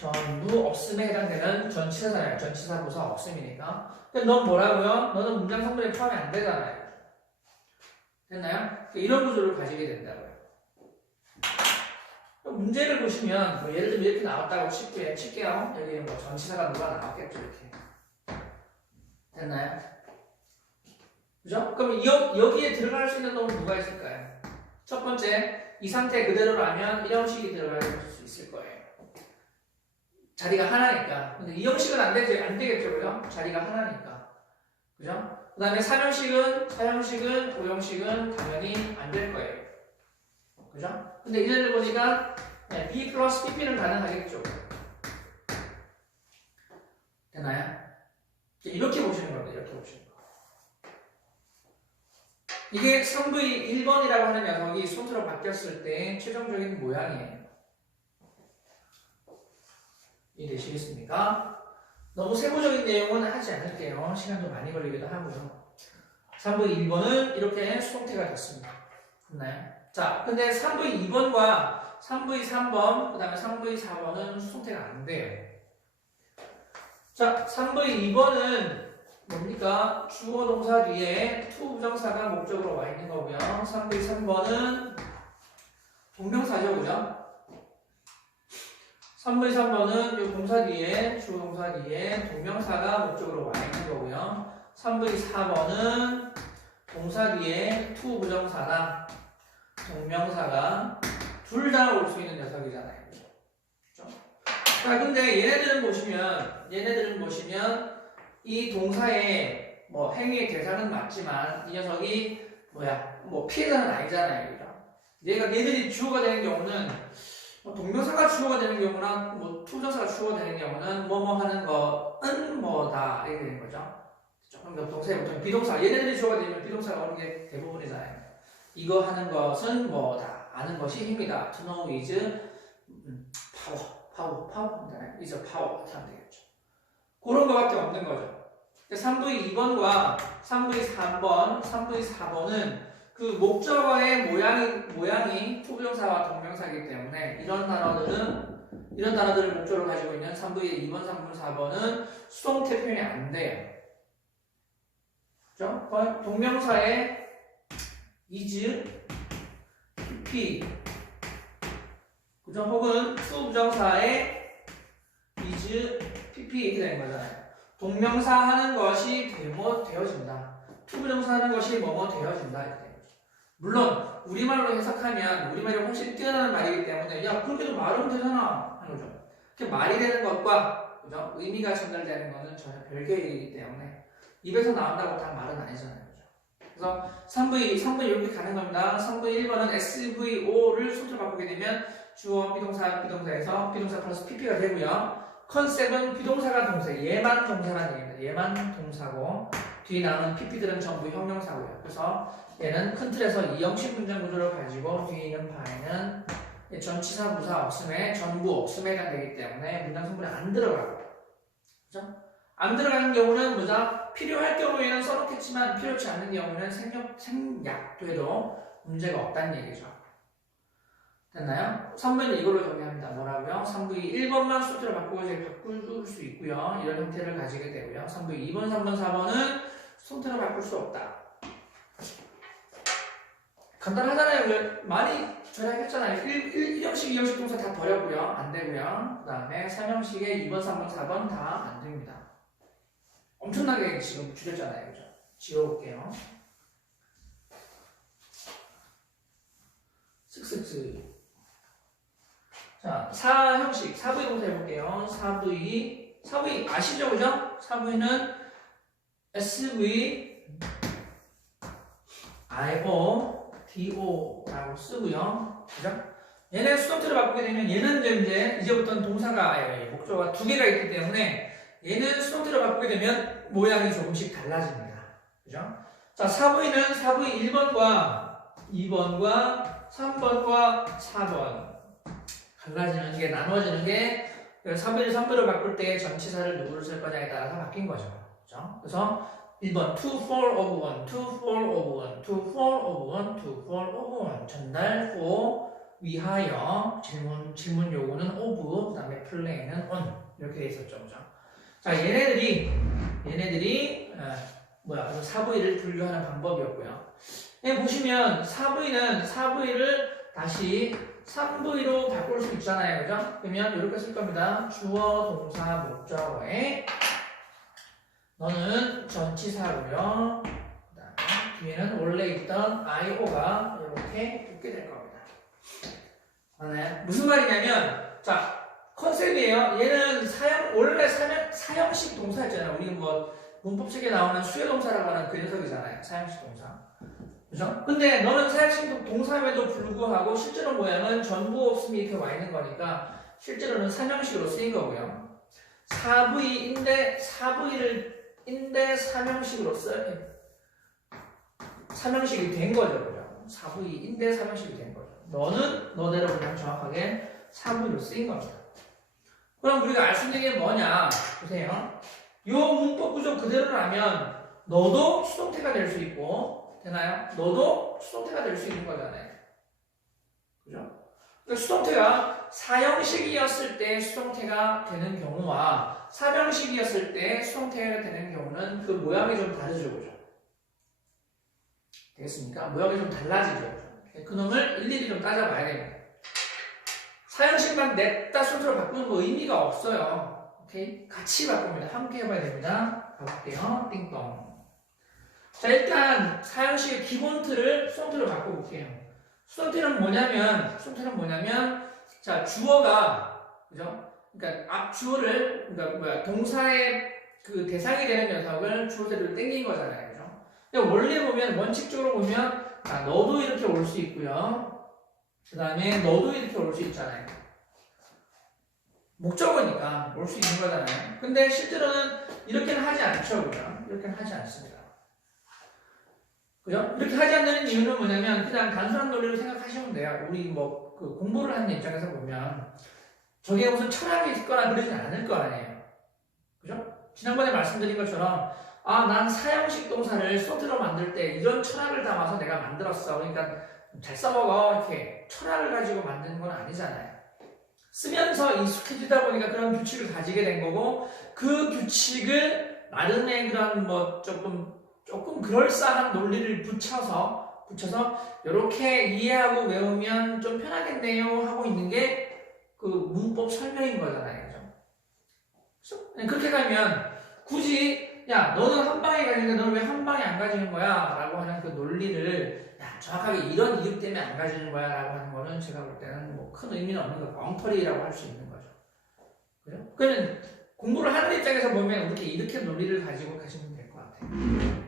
전부 없음에 해당되는 전치사잖아요. 전치사 부사 없음이니까. 근데 넌 뭐라고요? 너는 문장 성분에 포함이 안 되잖아요. 됐나요? 이런 구조를 가지게 된다고요. 문제를 보시면 뭐 예를 들면 이렇게 나왔다고 칠게요. 여기 뭐 전치사가 누가 나왔겠죠. 이렇게. 됐나요? 그죠? 그럼 여기에 들어갈 수 있는 놈은 누가 있을까요? 첫 번째, 이 상태 그대로라면 이 형식이 들어갈 수 있을 거예요. 자리가 하나니까. 근데 이 형식은 안 되겠죠. 그죠? 자리가 하나니까. 그죠? 그 다음에 사형식은, 오형식은 당연히 안 될 거예요. 그죠? 근데 이제를 보니까 B 플러스 PP는 가능하겠죠. 되나요? 이렇게 보시는 겁니다. 이렇게 보시는 거. 이게 3V 1번이라고 하는 녀석이 손으로 바뀌었을 때 최종적인 모양이에요. 이해되시겠습니까? 너무 세부적인 내용은 하지 않을게요. 시간도 많이 걸리기도 하고요. 3V 1번은 이렇게 수동태가 됐습니다. 됐나요? 자, 근데 3V 2번과 3V 3번, 그 다음에 3V 4번은 수동태가 안 돼요. 자, 3V 2번은 뭡니까? 주어 동사 뒤에 to 부정사가 목적으로 와 있는 거고요. 3V 3번은 동명사죠, 그죠? 3V 3번은 이 동사 뒤에, 주어 동사 뒤에 동명사가 목적으로 와 있는 거고요. 3V 4번은 동사 뒤에 to 부정사나 동명사가 둘 다 올 수 있는 녀석이잖아요. 그렇죠? 자, 근데 얘네들은 보시면 이 동사의 뭐 행위의 대상은 맞지만 이 녀석이 뭐 피해자는 아니잖아요. 그죠? 얘들이 주어가 되는 경우는 동명사가 주어가 되는 경우나 뭐 투정사가 주어가 되는 경우는 뭐뭐 하는 거는 뭐다 이렇게 되는 거죠. 그러니까 동사의 보통 비동사 얘네들이 주어가 되면 비동사가 오는 게 대부분이잖아요. 이거 하는 것은 뭐다. 아는 것이 힘이다. To know is power. is power. 이렇게 하면 되겠죠. 그런 거밖에 없는 거죠. 3V 2번과 3V 3번, 3V 4번은 그 목적어의 모양이 투부정사와 동명사이기 때문에 이런 단어들을 목적으로 가지고 있는 3V 2번, 3번, 4번은 수동태 표현이 안 돼요. 그죠? 동명사의 is, pp, 그죠? 혹은 투부정사의 is, pp 이렇게 되는 거잖아요. 동명사 하는 것이 되어진다. 투부정사 하는 것이 되어진다. 이렇게 되는 거죠. 물론 우리말로 해석하면 우리말이 훨씬 뛰어나는 말이기 때문에 야 그렇게도 말하면 되잖아 하는 거죠. 그 말이 되는 것과 그죠? 의미가 전달되는 것은 전혀 별개의 일이기 때문에 입에서 나온다고 다 말은 아니잖아요. 그래서 3V 이렇게 가는 겁니다. 3V 1번은 SVO를 수로 바꾸게 되면 주어, 비동사에서 비동사 플러스 PP가 되고요. 컨셉은 비동사가 동사, 얘만 동사라는 얘기입니다. 얘만 동사고 뒤에 나오는 PP들은 전부 형용사고요. 그래서 얘는 큰 틀에서 이형식 문장 구조를 가지고 뒤에 있는 바에는 전치사 부사 없음에 전부 없음에 해당되기 때문에 문장 성분이 안 들어가고, 그죠? 안 들어가는 경우는 뭐죠? 필요할 경우에는 써놓겠지만 필요치 않는 경우는 생략돼도 문제가 없다는 얘기죠. 됐나요? 3부는 이걸로 정리합니다. 뭐라고요? 3부의 1번만 수트로 바꾸고 이제 바꿀 수 있고요. 이런 형태를 가지게 되고요. 3부의 2번, 3번, 4번은 수트로 바꿀 수 없다. 간단하잖아요. 많이 절약했잖아요. 1형식, 2형식 동사 다 버렸고요. 안 되고요. 그 다음에 3형식에 2번, 3번, 4번 다 안 됩니다. 엄청나게 지금 줄였잖아요. 그죠? 지워볼게요. 슥슥슥. 자, 4형식, 4V 부터 해볼게요. 4V 아시죠? 그죠? 4V는 SV, IO, DO라고 쓰고요. 그죠? 얘네 수동태를 바꾸게 되면 얘는 이제부터는 동사가, 목조가 두 개가 있기 때문에 얘는 수동태를 바꾸게 되면 모양이 조금씩 달라집니다. 그죠? 자, 4V는 4V 1번과 2번과 3번과 4번. 달라지는 게, 나눠지는 게, 3번을 3번으로 바꿀 때 전치사를 누구를 쓸 거냐에 따라서 바뀐 거죠. 그죠? 그래서 1번, to, for, of, one, to, for, of, one, to, for, of, one, to, for, of, one. 전달, for, 위하여, 질문 요구는 of, 그 다음에 play는 on. 이렇게 돼 있었죠. 그죠? 자, 얘네들이, 4V를 분류하는 방법이었고요. 여기 보시면 4V를 다시 3V로 바꿀 수 있잖아요. 그죠? 그러면 이렇게 쓸 겁니다. 주어, 동사, 목적어에 너는 전치사고요. 그 다음에 뒤에는 원래 있던 IO가 이렇게 붙게 될 겁니다. 무슨 말이냐면, 자, 컨셉이에요. 얘는 원래 사형식 동사였잖아요. 우리 문법책에 나오는 수요동사라고 하는 그 녀석이잖아요. 사형식 동사. 그죠? 근데 너는 사형식 동사임에도 불구하고 실제로 모양은 전부 없음이 이렇게 와 있는 거니까 실제로는 3형식으로 쓰인 거고요. 4V인데 3형식으로 써요. 3형식이 된 거죠. 그죠? 4V인데 3형식이 된 거죠. 너는 너대로 그냥 정확하게 4V로 쓰인 겁니다. 그럼 우리가 알 수 있는 게 뭐냐? 보세요. 이 문법 구조 그대로라면 너도 수동태가 될 수 있고, 되나요? 너도 수동태가 될 수 있는 거잖아요. 그죠? 그러니까 수동태가 4형식이었을 때 수동태가 되는 경우와 3형식이었을 때 수동태가 되는 경우는 그 모양이 좀 다르죠. 그죠? 되겠습니까? 모양이 좀 달라지죠. 그 놈을 일일이 좀 따져봐야 됩니다. 4형식만 냈다 순서로 바꾸는 거 의미가 없어요. 오케이? 같이 바꿉니다. 함께 해봐야 됩니다. 가볼게요. 띵동. 자, 일단 4형식의 기본 틀을 수동태로 바꿔볼게요. 수동태는 뭐냐면, 자, 주어가, 그죠? 그러니까 앞 주어를, 동사의 그 대상이 되는 녀석을 주어대로 땡긴 거잖아요. 그죠? 근데 원래 보면, 원칙적으로 보면, 너도 이렇게 올 수 있고요. 그 다음에 너도 이렇게 올 수 있잖아요. 목적어니까 올 수 있는 거잖아요. 근데 실제로는 이렇게는 하지 않죠. 그죠? 이렇게는 하지 않습니다. 그죠? 이렇게 하지 않는 이유는 뭐냐면 그냥 단순한 논리로 생각하시면 돼요. 우리 그 공부를 하는 입장에서 보면 저게 무슨 철학이 있거나 그러진 않을 거 아니에요. 그죠? 지난번에 말씀드린 것처럼 난 사형식 동사를 수동태로 만들 때 이런 철학을 담아서 내가 만들었어. 그러니까 잘 써먹어. 이렇게 철학을 가지고 만드는 건 아니잖아요. 쓰면서 익숙해지다 보니까 그런 규칙을 가지게 된 거고 그 규칙을 나름의 그런 조금 그럴싸한 논리를 붙여서 이렇게 이해하고 외우면 좀 편하겠네요 하고 있는 게 그 문법 설명인 거잖아요. 그죠? 그렇게 가면 굳이 너는 한 방에 가지는데 너는 왜 한 방에 안 가지는 거야? 라고 하는 그 논리를 정확하게 이런 이유 때문에 안 가지는 거야 라고 하는 거는 제가 볼 때는 큰 의미는 없는 거, 엉터리라고 할 수 있는 거죠. 그죠? 그러면 공부를 하는 입장에서 보면 이렇게 논리를 가지고 가시면 될 것 같아요.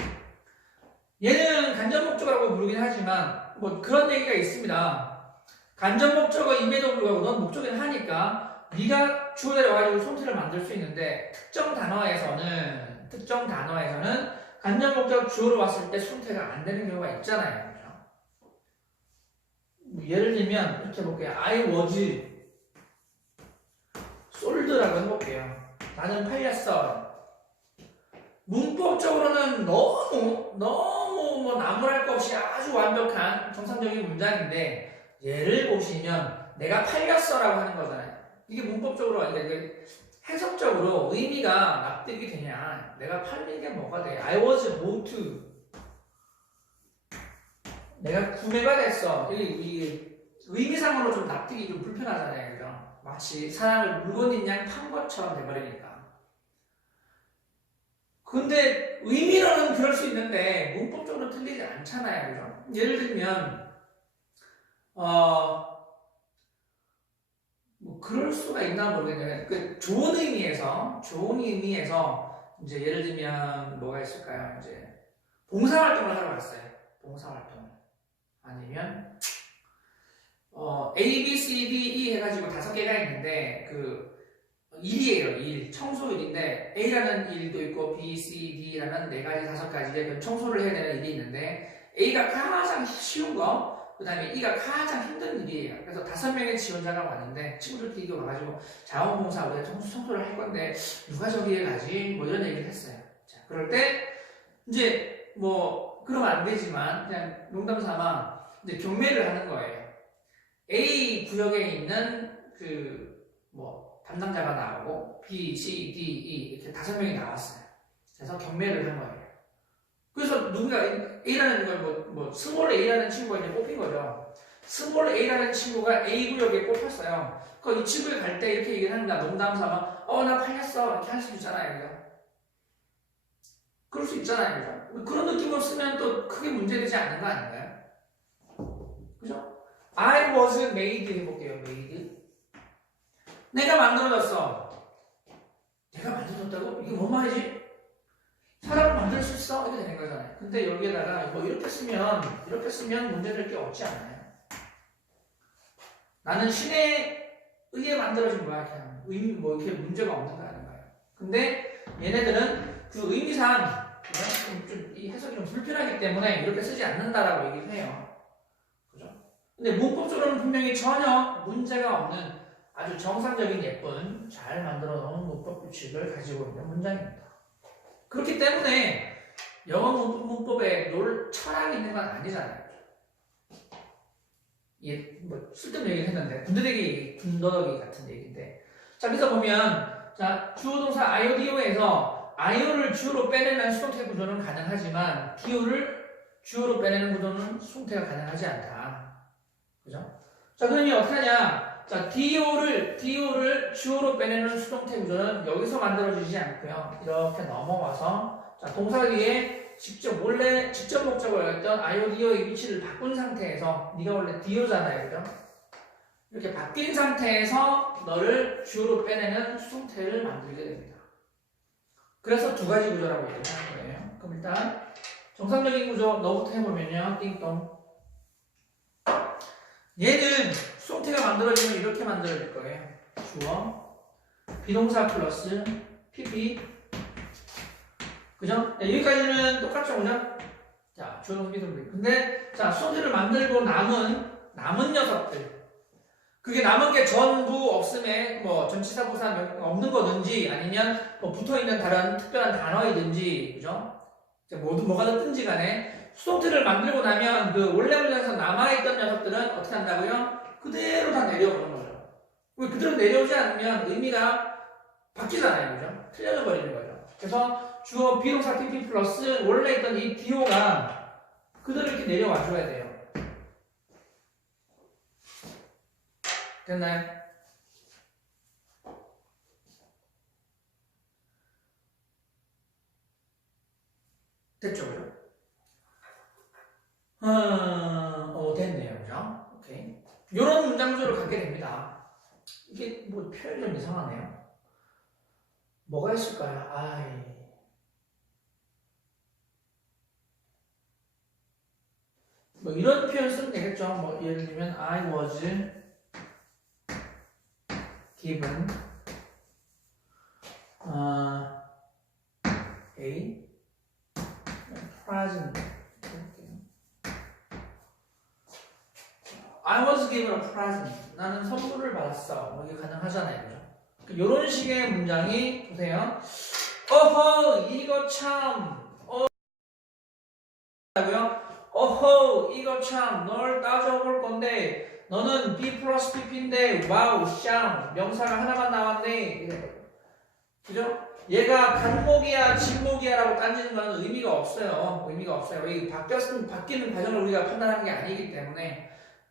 얘는 간접 목적어라고 부르긴 하지만 그런 얘기가 있습니다. 간접 목적어임에도 불구하고 넌 목적어를 하니까 네가 주어를 와가지고 수동태를 만들 수 있는데 특정 단어에서는 간접 목적 주어로 왔을 때 수동태가 안 되는 경우가 있잖아요. 그죠? 예를 들면 이렇게 볼게요. I was sold라고 해볼게요. 나는 팔렸어. 문법적으로는 너무 뭐 나무랄 것 없이 아주 완벽한 정상적인 문장인데 예를 보시면 내가 팔렸어라고 하는 거잖아요. 이게 문법적으로 이게 해석적으로 의미가 납득이 되냐? 내가 팔린 게 뭐가 돼? I was bought. 내가 구매가 됐어. 이 의미상으로 좀 납득이 좀 불편하잖아요, 그죠? 마치 사람을 물건인 양 판 것처럼 돼버리니까. 근데 의미로는 그럴 수 있는데 문법적으로 틀리지 않잖아요, 그죠? 예를 들면 뭐 그럴 수가 있나 모르겠네요. 그 좋은 의미에서 이제 예를 들면 뭐가 있을까요? 이제 봉사활동을 하러 갔어요. 봉사활동 아니면 A, B, C, D, E 해가지고 5개가 있는데 그 일이에요. 일 청소일인데 A라는 일도 있고 B, C, D라는 4가지 5가지의 그 청소를 해야 되는 일이 있는데 A가 가장 쉬운 거 그 다음에 E가 가장 힘든 일이에요. 그래서 5명의 지원자가 왔는데 친구들끼리 와가지고 자원봉사 우리가 청소를 할 건데 누가 저기에 가지? 뭐 이런 얘기를 했어요. 자, 그럴 때 이제 뭐 그러면 안 되지만 그냥 농담 삼아 이제 경매를 하는 거예요. A 구역에 있는 그 뭐 담당자가 나오고 B, C, D, E 이렇게 5명이 나왔어요. 그래서 경매를 한 거예요. 그래서 누군가 A라는 걸 스몰 A라는 친구가 이제 뽑힌 거죠. 스몰 A라는 친구가 A 구역에 뽑혔어요. 이 친구에 갈 때 이렇게 얘기를 하는 거야. 농담 삼아 나 팔렸어 이렇게 할 수 있잖아요. 그죠? 그럴 수 있잖아요. 그죠? 그런 느낌으로 쓰면 또 크게 문제되지 않는 거 아닌가요? 그죠? I was made 해볼게요. made. 내가 만들어졌어. 내가 만들어졌다고? 이게 뭔 말이지? 사람을 만들 수 있어? 이렇게 되는 거잖아요. 근데 여기에다가 뭐 이렇게 쓰면 문제될 게 없지 않아요? 나는 신에 의해 만들어진 거야. 그냥 뭐 이렇게 문제가 없는 거 아닌가요? 근데 얘네들은 그 의미상 이 해석이 좀 불편하기 때문에 이렇게 쓰지 않는다라고 얘기를 해요. 그죠? 근데 문법적으로는 분명히 전혀 문제가 없는 아주 정상적인 예쁜 잘 만들어 놓은 문법 규칙을 가지고 있는 문장입니다. 그렇기 때문에 영어 문법에 놀 철학이 있는 건 아니잖아요. 이게 뭐 쓸데없는 얘기를 했는데 군더더기 같은 얘기인데 자 그래서 보면 자 주어 동사 IODO에서 IO를 주어로 빼내는 수동태 구조는 가능하지만 DO를 주어로 빼내는 구조는 수동태가 가능하지 않다. 그죠? 자 그러면 어떻게 하냐? 자 DO를 주어로 빼내는 수동태 구조는 여기서 만들어지지 않고요. 이렇게 넘어와서 자 동사 위에 직접 목적을 했던 IODO의 위치를 바꾼 상태에서 네가 원래 DO잖아요. 그죠? 이렇게 바뀐 상태에서 너를 주어로 빼내는 수동태를 만들게 됩니다. 그래서 2가지 구조라고 얘기하는 거예요. 그럼 일단 정상적인 구조 너부터 해보면요. 띵동. 얘는 수동태가 만들어지면 이렇게 만들어질 거예요. 주어, 비동사 플러스 PP. 그죠? 여기까지는 똑같죠, 그죠? 자, 주어, 동사, 비동사. 근데 자 수동태를 만들고 남은 녀석들. 그게 남은 게 전부 없음에 뭐 전치사 부사 없는 거든지 아니면 뭐 붙어 있는 다른 특별한 단어이든지, 그죠? 뭐가 됐든지 간에 수동태를 만들고 나면 그 원래 문장에서 남아있던 녀석들은 어떻게 한다고요? 그대로 다 내려오는 거죠. 그대로 내려오지 않으면 의미가 바뀌잖아요. 그죠? 틀려져 버리는 거죠. 그래서 주어 비동사 PP 플러스 원래 있던 이 DO가 그대로 이렇게 내려와 줘야 돼요. 됐나요? 됐죠, 그죠? 됐네요, 그죠? 오케이. 요런 문장 구조를 갖게 됩니다. 이게 뭐 표현이 좀 이상하네요. 뭐가 있을까요? 뭐 이런 표현 쓰면 되겠죠. 뭐 예를 들면 I was given a given a present. 나는 선물을 받았어. 뭐 이게 가능하잖아요. 그죠? 이런 식의 문장이 보세요. 어허, 이거 참. 어허, 이거 참. 널 따져볼 건데 너는 B 플러스 PP인데 와우, 샹. 명사가 하나만 나왔네. 이래. 그죠? 얘가 간목이야, 진목이야 라고 따지는 건 의미가 없어요. 의미가 없어요. 이 바뀌는 과정을 우리가 판단하는 게 아니기 때문에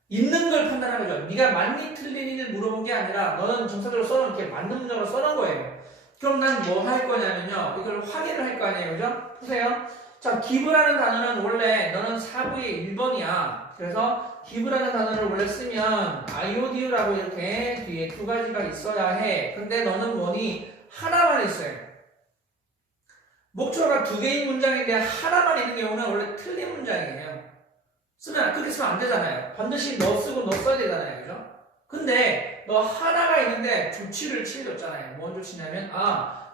있는 걸 판단하는 거죠. 네가 맞니 틀리니를 물어본 게 아니라 너는 정사적으로 써놓은 게 맞는 문장으로 써놓은 거예요. 그럼 난 뭐 할 거냐면요. 이걸 확인을 할 거 아니에요. 그죠? 보세요. 자, give라는 단어는 원래 너는 사부의 1번이야. 그래서 give라는 단어를 원래 쓰면 IOD라고 이렇게 뒤에 두 가지가 있어야 해. 근데 너는 뭐니? 하나만 있어요. 목적어가 두 개인 문장인데 하나만 있는 경우는 원래 틀린 문장이에요. 그렇게 쓰면 안 되잖아요. 반드시 너 쓰고 너 써야 되잖아요. 그죠? 근데 너 하나가 있는데 조치를 취해줬잖아요. 뭔 조치냐면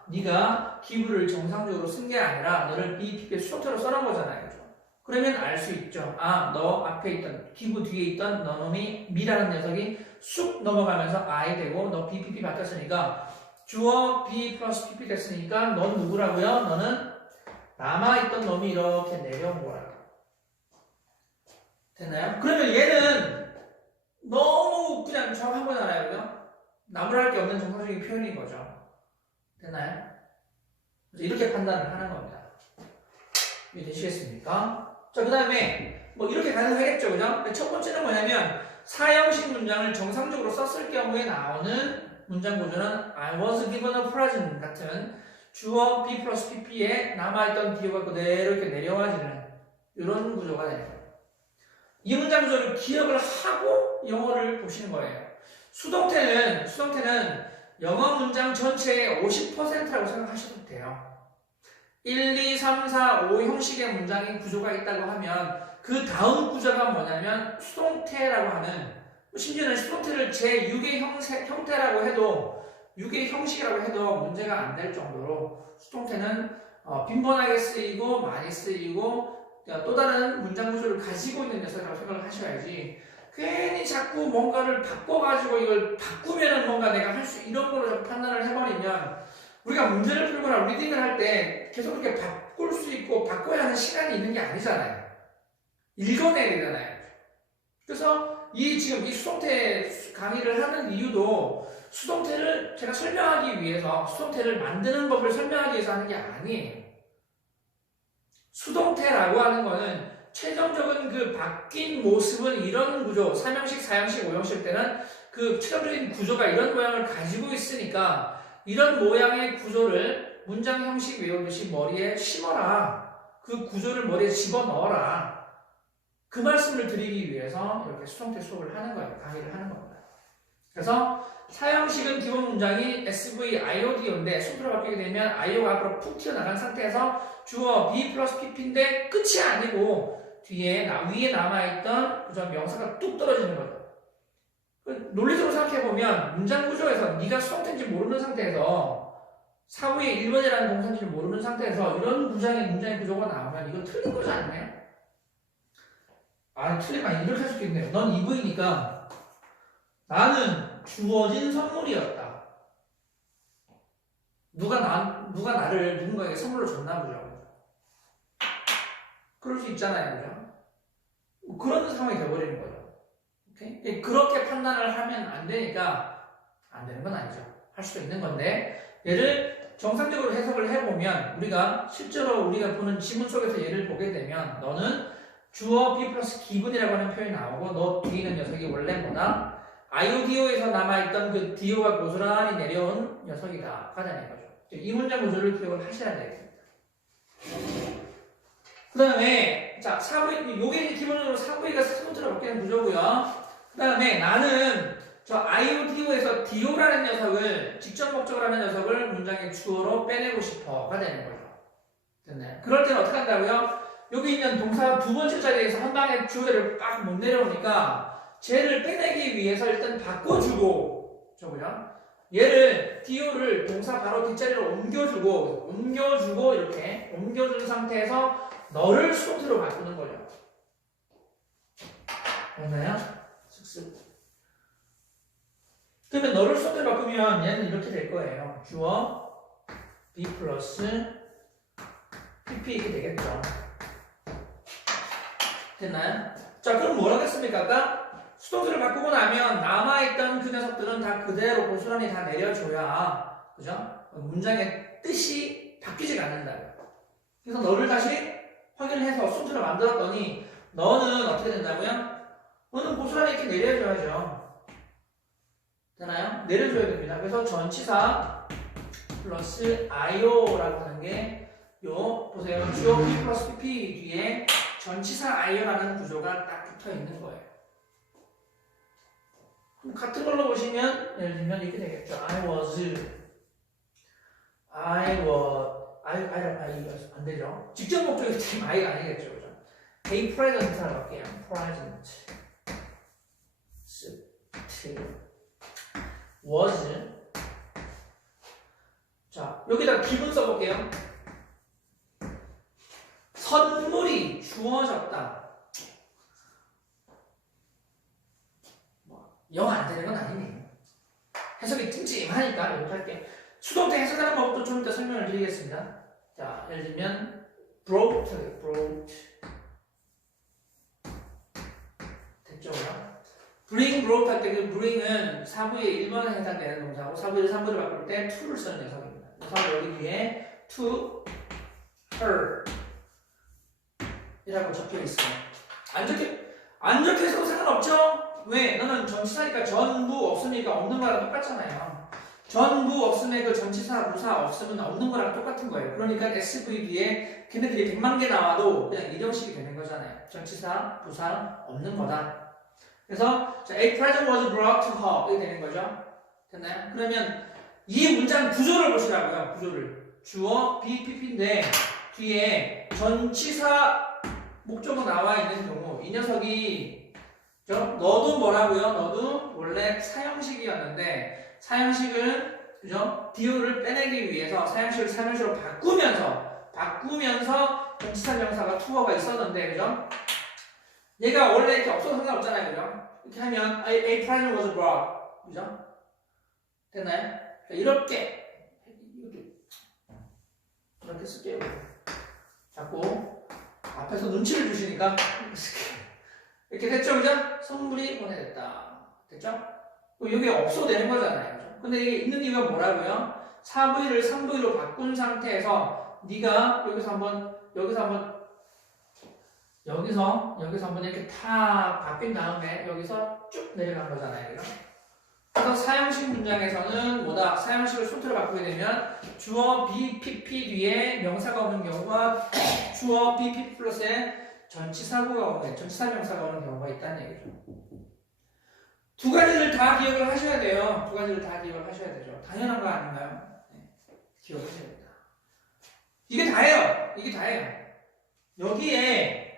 네가 기부를 정상적으로 쓴 게 아니라 너를 BPP의 수동태로 써놓은 거잖아요. 그죠? 그러면 알 수 있죠. 너 앞에 있던 기부 뒤에 있던 너놈이 미라는 녀석이 쑥 넘어가면서 I 되고 너 BPP 바뀌었으니까 주어 B 플러스 PP 됐으니까 넌 누구라고요? 너는 남아있던 놈이 이렇게 내려온 거라고. 됐나요? 그러면 얘는 너무 그냥 정확한 거잖아요. 그죠? 나무랄 게 없는 정상적인 표현인 거죠. 됐나요? 이렇게 판단을 하는 겁니다. 이해되시겠습니까? 자, 그 다음에 뭐 이렇게 가능하겠죠. 그죠? 첫 번째는 뭐냐면 사형식 문장을 정상적으로 썼을 경우에 나오는 문장 구조는 I was given a present 같은 주어 B 플러스 PP에 남아있던 기호가 그대로 이렇게 내려와지는 이런 구조가 되는 거예요. 이 문장 구조를 기억을 하고 영어를 보시는 거예요. 수동태는 영어 문장 전체의 50%라고 생각하셔도 돼요. 1, 2, 3, 4, 5 형식의 문장의 구조가 있다고 하면 그 다음 구조가 뭐냐면 수동태라고 하는 심지어는 수동태를 제6의 형태라고 해도 6의 형식이라고 해도 문제가 안 될 정도로 수동태는 빈번하게 쓰이고 많이 쓰이고 또 다른 문장 구조를 가지고 있는 녀석이라고 생각을 하셔야지 괜히 자꾸 뭔가를 바꿔가지고 이걸 바꾸면은 뭔가 내가 할 수 이런 걸로 자꾸 판단을 해버리면 우리가 문제를 풀거나 리딩을 할 때 계속 그렇게 바꿀 수 있고 바꿔야 하는 시간이 있는 게 아니잖아요. 읽어내야 되잖아요. 그래서 지금 이 수동태 강의를 하는 이유도 수동태를 제가 설명하기 위해서 수동태를 만드는 법을 설명하기 위해서 하는 게 아니에요. 수동태라고 하는 거는 최종적인 그 바뀐 모습은 이런 구조, 3형식, 4형식, 5형식 때는 그 최종적인 구조가 이런 모양을 가지고 있으니까 이런 모양의 구조를 문장 형식 외우듯이 머리에 심어라. 그 구조를 머리에 집어넣어라. 그 말씀을 드리기 위해서 이렇게 수동태 수업을 하는 거예요. 강의를 하는 겁니다. 그래서 사형식은 기본 문장이 SV, IOD인데 수동태로 바뀌게 되면 IO가 앞으로 푹 튀어나간 상태에서 주어 B 플러스 PP인데 끝이 아니고 위에 남아있던 그저 명사가 뚝 떨어지는 거죠. 논리적으로 생각해보면 문장 구조에서 네가 수동태인지 모르는 상태에서 사부의 1번이라는 동사인지 모르는 상태에서 이런 문장의 구조가 나오면 이거 틀린 거지 않나요? 이렇게 할 수도 있네요. 넌 EV니까 나는 주어진 선물이었다. 누가 나를 누군가에게 선물로 줬나 보죠. 그럴 수 있잖아요. 그죠? 그런 상황이 돼버리는 거죠. 오케이? 그렇게 판단을 하면 안 되니까 안 되는 건 아니죠. 할 수도 있는 건데 얘를 정상적으로 해석을 해보면 실제로 우리가 보는 지문 속에서 얘를 보게 되면 너는 주어 B 플러스 기분이라고 하는 표현이 나오고 너 뒤에 있는 녀석이 원래 뭐다? IODO에서 남아있던 그 DO가 고스란히 내려온 녀석이다. 가자는 거죠. 이 문장 구조를 기억을 하셔야 되겠습니다. 그 다음에 요게 기본적으로 사부위가 수동태로 바뀌는 구조고요. 그 다음에 나는 저 IODO에서 DO라는 녀석을 직접 목적을 하는 녀석을 문장의 주어로 빼내고 싶어가 되는 거죠. 됐나요? 그럴 때는 어떻게 한다고요? 여기 있는 동사 두 번째 자리에서 한 방에 주어를 빡 못 내려오니까 쟤를 빼내기 위해서 일단 바꿔주고 얘를 DO를 동사 바로 뒷자리로 옮겨주고 이렇게 옮겨준 상태에서 너를 수동태로 바꾸는 거죠. 됐나요? 쓱쓱. 그러면 너를 수동태로 바꾸면 얘는 이렇게 될 거예요. 주어 be 플러스 pp 이렇게 되겠죠. 됐나요? 자, 그럼 뭘 하겠습니까? 아까 수동태를 바꾸고 나면 남아있던 그 녀석들은 다 그대로 고스란히 다 내려줘야, 그죠? 문장의 뜻이 바뀌지가 않는다고요. 그래서 너를 다시 확인을 해서 수동태를 만들었더니 너는 어떻게 된다고요? 너는 고스란히 이렇게 내려줘야죠. 되나요? 내려줘야 됩니다. 그래서 전치사 플러스 IO라고 하는 게 요 보세요. 주어 P 플러스 PP 뒤에 전치사 IO라는 구조가 딱 붙어 있는 거예요. 같은 걸로 보시면 예를 들면 이렇게 되겠죠. I was 안 되죠. 직접 목적이 지금 I가 아니겠죠. 그죠? A present라고 할게요. present was 자, 여기다 기분 써볼게요. 선물이 주어졌다. 영어 안 되는 건 아니네요. 해석이 찜찜하니까 이렇게 할게요. 수동태 해석하는 법도 좀 이따 설명을 드리겠습니다. 자, 예를 들면 brought 됐죠? brought 할 때 그 bring은 사부의 1번에 해당되는 동사고 사부의 3부를 바꿀 때 to를 쓰는 녀석입니다. 그래서 여기 뒤에 to her 이라고 적혀 있어요. 안 적혀 있어도 상관없죠? 왜? 너는 전치사니까 전부 없으니까 없는 거랑 똑같잖아요. 전부 없음에 그 전치사, 부사 없으면 없는 거랑 똑같은 거예요. 그러니까 SV 뒤에 걔네들이 100만 개 나와도 그냥 이형식이 되는 거잖아요. 전치사, 부사 없는 거다. 그래서 A present was brought to her 이렇게 되는 거죠. 됐나요? 그러면 이 문장 구조를 보시라고요. 구조를. 주어 BPP인데 뒤에 전치사 목적어 나와 있는 경우 이 녀석이 너도 뭐라고요? 너도 원래 사형식이었는데 사형식을 그죠? 디오를 빼내기 위해서 사형식을 사형식으로 바꾸면서 전치사 명사가 투어가 있었는데 그죠? 얘가 원래 이렇게 없어도 상관없잖아요. 그죠? 이렇게 하면 A present was brought 그죠? 됐나요? 이렇게 쓸게요. 자꾸 앞에서 눈치를 주시니까 이렇게 됐죠, 그죠? 선물이 보내졌다. 됐죠? 여기 없어도 되는 거잖아요. 그죠? 근데 이게 있는 이유가 뭐라고요? 4V를 3V로 바꾼 상태에서 네가 여기서 한번 이렇게 탁 바뀐 다음에 여기서 쭉 내려간 거잖아요. 그죠? 그래서 사형식 문장에서는 뭐다? 사형식을 수동태로 바꾸게 되면 주어 BPP 뒤에 명사가 오는 경우와 주어 BP 플러스에 전치사 명사가 오는 경우가 있다는 얘기죠. 두 가지를 다 기억을 하셔야 돼요. 두 가지를 다 기억을 하셔야 되죠. 당연한 거 아닌가요? 네. 기억을 하셔야 됩니다. 이게 다예요. 여기에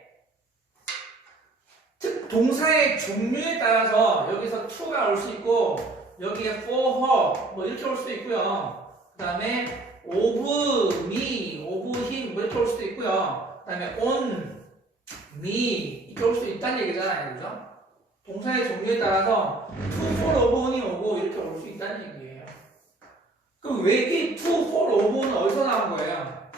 동사의 종류에 따라서 여기서 to가 올 수 있고 여기에 for her 뭐 이렇게 올 수도 있고요. 그 다음에 of me, of him 뭐 이렇게 올 수도 있고요. 그 다음에 on me 이렇게 올 수도 있다는 얘기잖아요. 그죠? 동사의 종류에 따라서 to, for, of, on이 오고 이렇게 올 수 있다는 얘기예요. 그럼 왜 이 to, for, of, on은 어디서 나온 거예요?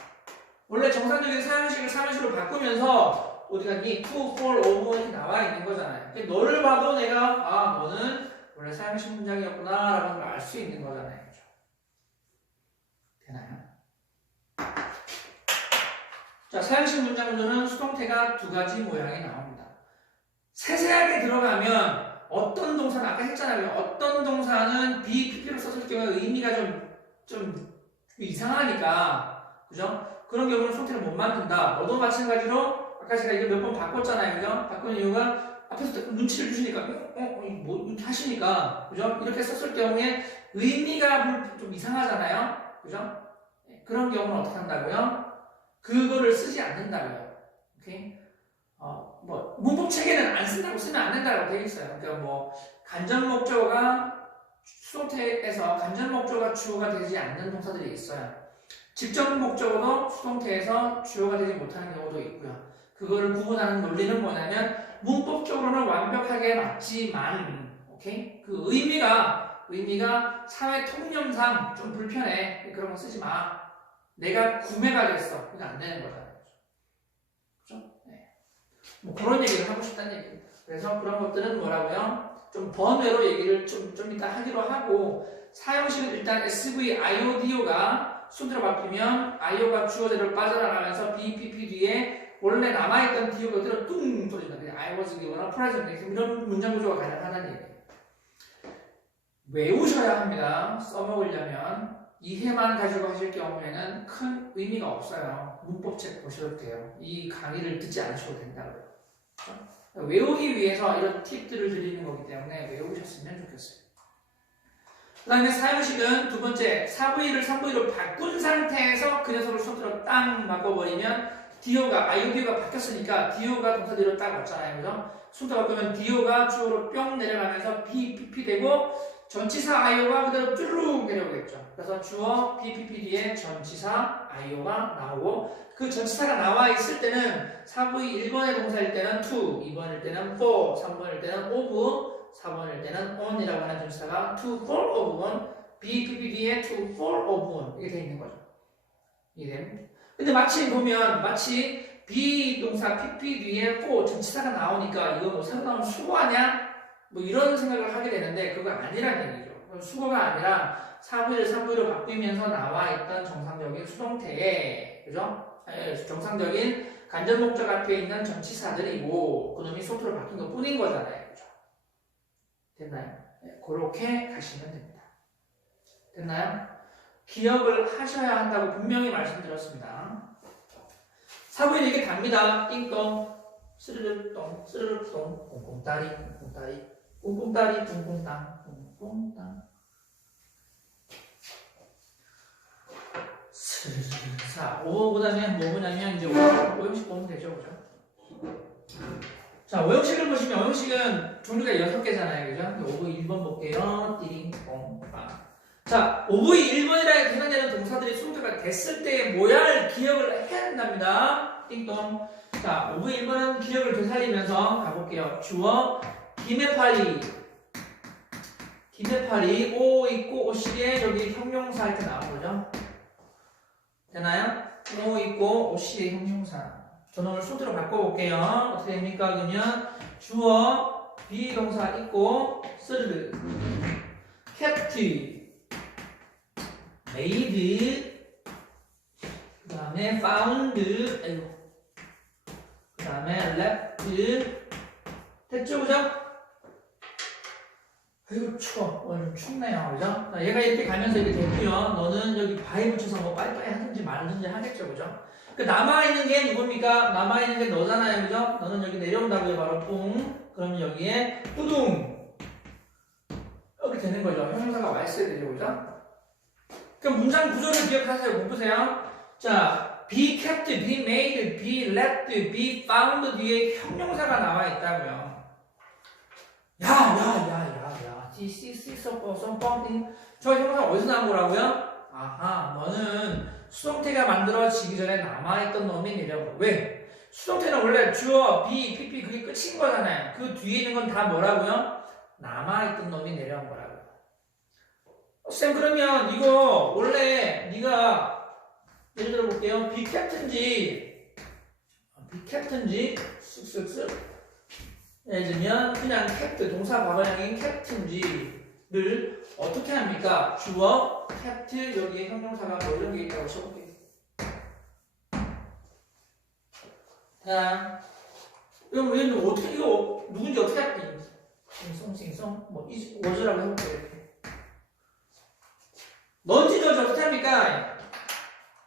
원래 정상적인 사형식을 사형식으로 바꾸면서 어디 갔니? to, for, of 이렇게 나와 있는 거잖아요. 너를 봐도 내가 너는 원래 사형식 문장이었구나 라는 걸 알 수 있는 거잖아요. 그렇죠? 되나요? 자, 사형식 문장 구조는 수동태가 두 가지 모양이 나옵니다. 세세하게 들어가면 어떤 동사는 아까 했잖아요. 어떤 동사는 BPP로 썼을 경우에 의미가 좀 이상하니까 그죠? 그런 경우는 수동태를 못 만든다. 너도 마찬가지로 아까 제가 이거 몇 번 바꿨잖아요. 그죠? 바꾸는 이유가 앞에서 눈치를 주시니까 뭐 이렇게 하시니까 그죠? 이렇게 썼을 경우에 의미가 좀 이상하잖아요. 그죠? 그런 경우는 어떻게 한다고요? 그거를 쓰지 않는다고요. 오케이? 뭐 문법 체계는 안 쓴다고 쓰면 안 된다고 되어 있어요. 그러니까 뭐 간접 목적어가 수동태에서 간접 목적어가 주어가 되지 않는 동사들이 있어요. 직접 목적어도 수동태에서 주어가 되지 못하는 경우도 있고요. 그거를 구분하는 논리는 뭐냐면 문법적으로는 완벽하게 맞지만, 오케이? 그 의미가 의미가 사회 통념상 좀 불편해. 그런 거 쓰지 마. 내가 구매가 됐어. 그게 안 되는 거잖아요. 그죠? 네. 뭐 그런 얘기를 하고 싶다는 얘기입니다. 그래서 그런 것들은 뭐라고요? 좀 번외로 얘기를 좀 이따 하기로 하고, 사용식은 일단 SV, IODO가 순서로 바뀌면 IO가 주어 대로 빠져나가면서 BPP 뒤에 원래 남아있던 DO가 그대로 뚱 소리나. 그냥 I was given present. 이런 문장 구조가 가능하다는 얘기예요. 외우셔야 합니다. 써먹으려면. 이해만 가지고 하실 경우에는 큰 의미가 없어요. 문법책 보셔도 돼요. 이 강의를 듣지 않으셔도 된다고요. 외우기 위해서 이런 팁들을 드리는 거기 때문에 외우셨으면 좋겠어요. 그 다음에 사용식은 두 번째, 4V를 3V로 바꾼 상태에서 그 녀석을 손으로 딱 바꿔버리면 DO가, IODO가 바뀌었으니까 DO가 동사 뒤로 딱 왔잖아요. 그죠? 손으로 바꾸면 DO가 주어로 뿅 내려가면서 BPP 되고 전치사 IO가 그대로 쭈르륵 내려오겠죠. 그래서 주어 BPP 뒤에 전치사 IO가 나오고 그 전치사가 나와 있을 때는 4V 1번의 동사일 때는 to, 2번일 때는 for, 3번일 때는 of, 4번일 때는 on이라고 하는 전치사가 to, for, of, on, BPP 뒤에 to, for, of, on 이렇게 돼 있는 거죠. 이해됩니까? 근데 마치 보면 마치 비동사 PP 뒤에 for 전치사가 나오니까 이거 뭐 새로 나온 수거 아니야? 뭐 이런 생각을 하게 되는데 그거 아니라는 얘기죠. 수거가 아니라 4V를 3V로 바뀌면서 나와 있던 정상적인 수동태에, 그죠? 정상적인 간접 목적 앞에 있는 전치사들이고 그놈이 소토로 바뀐 것 뿐인 거잖아요. 그죠? 됐나요? 네, 그렇게 가시면 됩니다. 됐나요? 기억을 하셔야 한다고 분명히 말씀드렸습니다. 4V는 이렇게 갑니다. 띵동, 스르륵동, 스르륵동, 꽁꽁따리, 꽁꽁따리, 꽁꽁따리, 꽁꽁땅, 꽁꽁땅. 자, 5그 다음에 뭐 보냐면 이제 5형식 보면 되죠, 그죠? 자, 5형식을 보시면 5형식은 종류가 6개잖아요, 그죠? 5부 1번 볼게요. 띠링, 뽕, 빵. 자, 5부의 1번이라 해당되는 동사들이 수동태가 됐을 때의 모양을 기억을 해야 된답니다. 띵동. 자, 5부의 1번은 기억을 되살리면서 가볼게요. 주어, 김해파리. 김해파리, 오 있고, 오시에 여기 형용사 이렇게 나온 거죠. 되나요? 오 있고, 오시에 형용사. 저는 오늘 수동태로 바꿔볼게요. 어떻게 됩니까? 그러면 주어, 비동사 있고, 쓰르르. kept, made, 그 다음에 found, 그 다음에 left, 됐죠, 그죠? 아이고 추워. 오늘 좀 춥네요, 그죠? 얘가 이렇게 가면서 이렇게 됐고요. 너는 여기 바위 붙여서 뭐 빠이빠이 하든지 말든지 하겠죠, 그죠? 그 남아있는 게 누굽니까? 남아있는 게 너잖아요, 그죠? 너는 여기 내려온다고요, 바로 뿡. 그러면 여기에 뚜둥. 이렇게 되는 거죠. 형용사가 와 있어야 되죠, 그죠? 그럼 문장 구조를 기억하세요. 공부세요. 자, be kept, be made, be left, be found 뒤에 형용사가 나와 있다고요. 저 형용사 어디서 나온 거라고요? 아하, 너는 수동태가 만들어지기 전에 남아있던 놈이 내려고. 왜? 수동태는 원래 주어, be, pp 그게 끝인 거잖아요. 그 뒤에 있는 건 다 뭐라고요? 남아있던 놈이 내려온 거라고요. 쌤, 그러면 이거 원래 네가 예를 들어 볼게요. be captain지 쓱쓱쓱 예를 들면 그냥 kept 동사 과거형인 captain지를 어떻게 합니까? 주어 kept 여기에 형용사가 뭐 이런 게 있다고 쳐볼게요. 자, 그럼 얘는 어떻게 이거 누군지 어떻게 할까? 싱송 뭐 워즈라고 해볼게요. 이렇게. 넌지 저지 어떻게 합니까?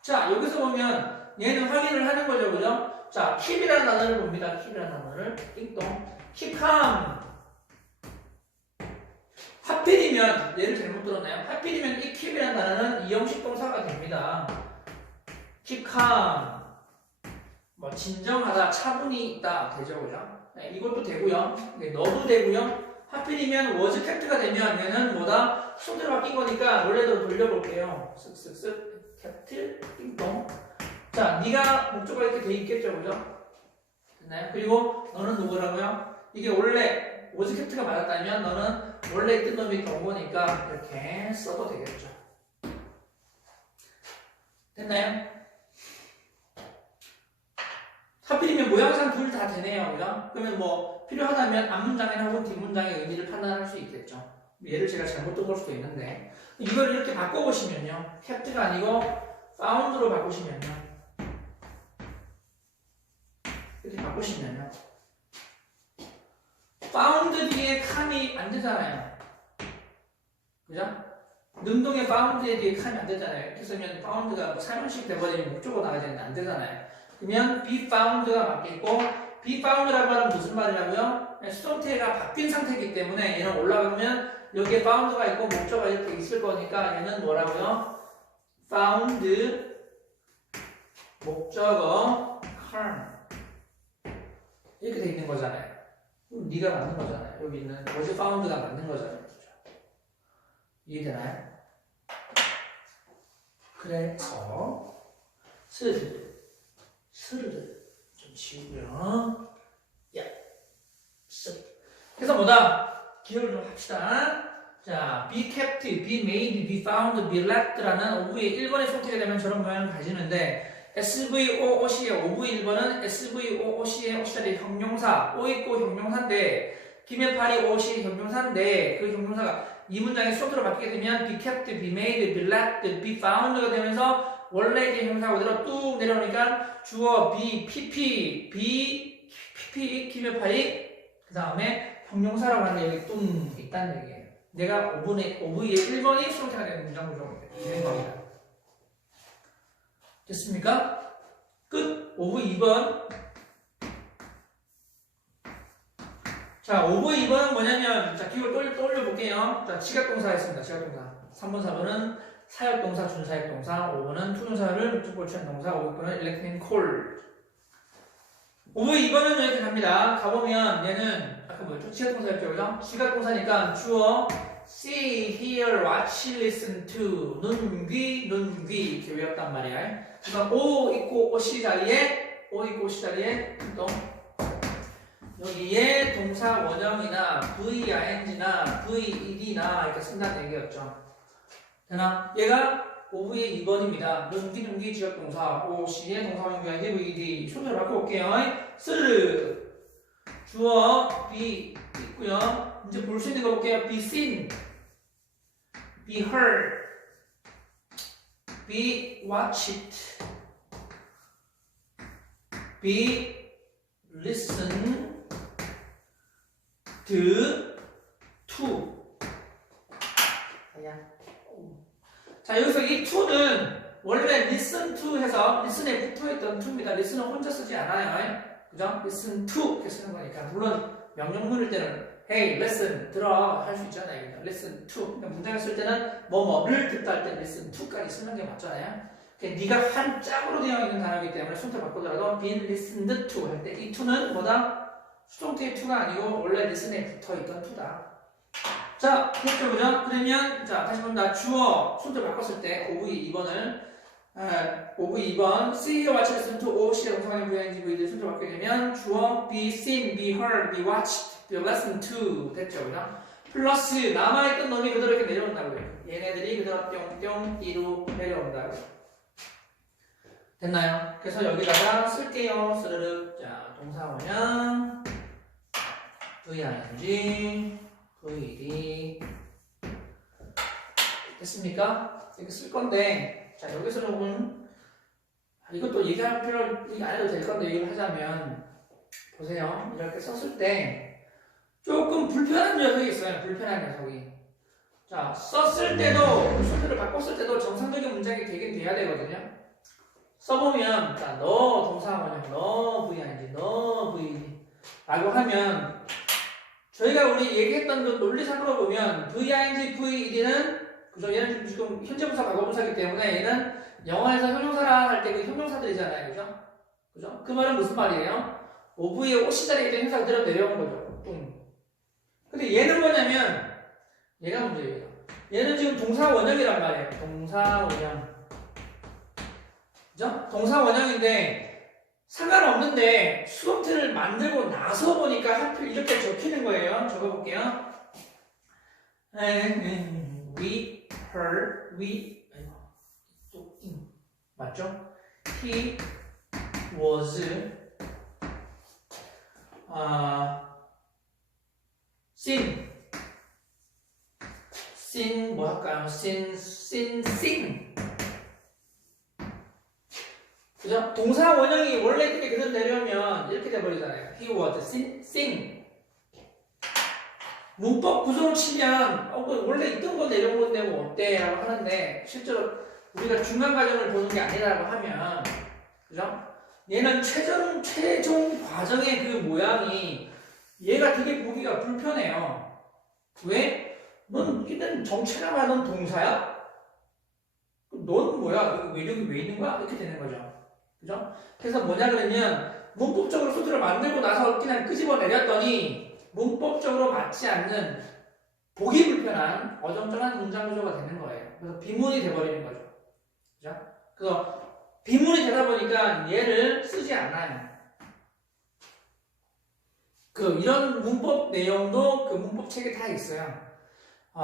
자, 여기서 보면 얘는 확인을 하는 거죠, 그죠? 자, keep이라는 단어를 봅니다. keep이라는 단어를 띵동. keep calm. 하필이면 얘를 잘못 들었나요? 하필이면 이 keep이라는 단어는 이형식 동사가 됩니다. keep calm. 뭐 진정하다, 차분히 있다 되죠, 그죠? 네, 이것도 되고요. 네, 너도 되고요. 하필이면 was kept가 되면 얘는 뭐다? 수동태로 바뀐 거니까 원래대로 돌려볼게요. 쓱쓱쓱 kept 띵동. 자, 네가 목적어가 이렇게 돼 있겠죠, 그죠? 됐나요? 그리고 너는 누구라고요? 이게 원래 was kept가 맞았다면 너는 원래 있던 놈이 더 오니까 이렇게 써도 되겠죠. 됐나요? 하필이면 모양상 둘 다 되네요. 그죠? 그러면 뭐 필요하다면 앞문장이나 혹은 뒷문장의 의미를 판단할 수 있겠죠. 얘를 제가 잘못 뜬 걸 수도 있는데 이걸 이렇게 바꿔보시면요. 캡트가 아니고 found로 바꾸시면요. 이렇게 바꾸시면요. found 뒤에 칸이 안 되잖아요. 그죠? 능동의 found에 뒤에 칸이 안 되잖아요. 이렇게 쓰면 found가 뭐 사용식 돼버리면 목적어 나가야 되는데 안 되잖아요. 그러면 be found가 맞겠고 be found라고 하면 무슨 말이라고요? 수동태가 바뀐 상태이기 때문에 얘는 올라가면 여기에 found가 있고 목적어가 이렇게 있을 거니까 얘는 뭐라고요? found 목적어 car 이렇게 돼 있는 거잖아요. 네가 맞는 거잖아요. 여기 있는 was found가 맞는 거잖아요. 이해되나요? 그래서 스르르 좀 지우고요. 야, 그래서 뭐다? 기억을 좀 합시다. 자, be kept, be made, be found, be left라는 오브의 1번의 속태가 되면 저런 모양을 가지는데 SVOOC의 오브의 1번은 SVOOC의 오시다리 형용사, O 있고 형용사인데 김의 팔이 OC의 형용사인데 그 형용사가 이 문장의 속도로 바뀌게 되면 be kept, be made, be left, be found가 되면서 원래 이제 형용사 그대로 뚝 내려오니까 주어 be, pp, be, pp, 김의 팔이 그 다음에 형용사라고 하는 게 여기 뚱 있다는 얘기예요. 내가 5V의 1번이 수동태가 되는 문장 구조가 되는 겁니다. 됐습니까? 끝! 5V 2번. 자, 5V 2번은 뭐냐면, 자, 기호 떠올려볼게요. 자, 지각동사 했습니다. 지각동사. 3번, 4번은 사역동사, 준사역동사, 5번은 투동사를 목적으로 취한 동사, 5번은 electing call. 5V 2번은 이렇게 갑니다. 가보면 얘는 아까 뭐였죠? 지각동사였죠, 그죠? 지각동사니까 주어 see, hear, watch, listen to 눈, 귀 이렇게 외웠단 말이야. 그러니까 O 있고 OC 자리에 또 여기에 동사 원형이나 VING나 VED나 이렇게 쓴다는 얘기였죠. 되나? 얘가 5V의 2번입니다. 눈기 지역동사 OC의 동사 원형 VING, VED 순서로 바꿔볼게요. 스르 주어 be 있고요. 이제 볼 수 있는 거 볼게요. be seen, be heard, be watched, be listened to. 자, 여기서 이 to는 원래 listen to 해서 listen에 붙어있던 to입니다. listen은 혼자 쓰지 않아요. 그죠? listen to 이렇게 쓰는 거니까. 물론 명령문일 때는 hey, listen, 들어 할 수 있잖아요. listen to. 그러니까 문장을 쓸 때는 뭐뭐를 듣다 할 때 listen to까지 쓰는 게 맞잖아요. 네가 한 짝으로 되어 있는 단어이기 때문에 수동태 바꾸더라도 been listened to 할 때 이 to는 뭐다? 수동태의 to가 아니고 원래 listen에 붙어있던 to다. 자, 됐죠, 그죠? 그러면 자 다시 본다. 주어 수동태 바꿨을 때 5V 2번을 5V 2번 see, watch, listen to, OC의 동사관의 VING, VD 수동태 바꾸게 되면 주어 be seen, be heard, be watched, be listened to 됐죠, 그죠? 플러스 남아있던 놈이 그대로 이렇게 내려온다고요. 얘네들이 그대로 뿅뿅 뒤로 내려온다고요. 됐나요? 그래서 여기다가 쓸게요. 스르륵. 자, 동사 원형 VING, VD 됐습니까? 이렇게 쓸 건데 자, 여기서 조금 이것도 얘기할 필요 안 해도 될 건데 얘기를 하자면 보세요. 이렇게 썼을 때 조금 불편한 녀석이 있어요. 불편한 녀석이. 자, 썼을 때도 순서를 바꿨을 때도 정상적인 문장이 되긴 돼야 되거든요. 써보면 자, 너 동사 원형, 너 VING, 너 VD 라고 하면 저희가 우리 얘기했던 그 논리상으로 보면 VING, VED는 그죠? 얘는 지금 현재분사, 과거분사이기 때문에 얘는 영어에서 형용사라 할 때 그 형용사들이잖아요. 그죠? 그죠? 그 말은 무슨 말이에요? OV의 OC 자리에 있는 형사가 그대로 내려온 거죠. 뚱. 근데 얘는 뭐냐면 얘가 문제예요. 얘는 지금 동사 원형이란 말이에요. 동사 원형. 그죠? 동사 원형인데 상관없는데 수동태를 만들고 나서 보니까 하필 이렇게 적히는 거예요. 적어볼게요. We, her, we, 또 맞죠? He was seen 뭐 할까요? sing 그죠? 동사 원형이 원래 있던 게 그대로 내려오면 이렇게 돼버리잖아요. He was sing 문법 구조로 치면 원래 있던 거 내려온 건데 뭐 어때? 라고 하는데 실제로 우리가 중간 과정을 보는 게 아니라고 하면 그죠? 얘는 최종 과정의 그 모양이 얘가 되게 보기가 불편해요. 왜? 너는 정체라고 하는 동사야? 넌 뭐야? 여기 왜 있는 거야? 이렇게 되는 거죠. 그죠? 그래서 뭐냐 그러면 문법적으로 소스를 만들고 나서 그냥 끄집어 내렸더니 문법적으로 맞지 않는 보기 불편한 어정쩡한 문장 구조가 되는 거예요. 그래서 비문이 돼버리는 거죠. 그죠? 그래서 비문이 되다 보니까 얘를 쓰지 않아요. 이런 문법 내용도 그 문법 책에 다 있어요.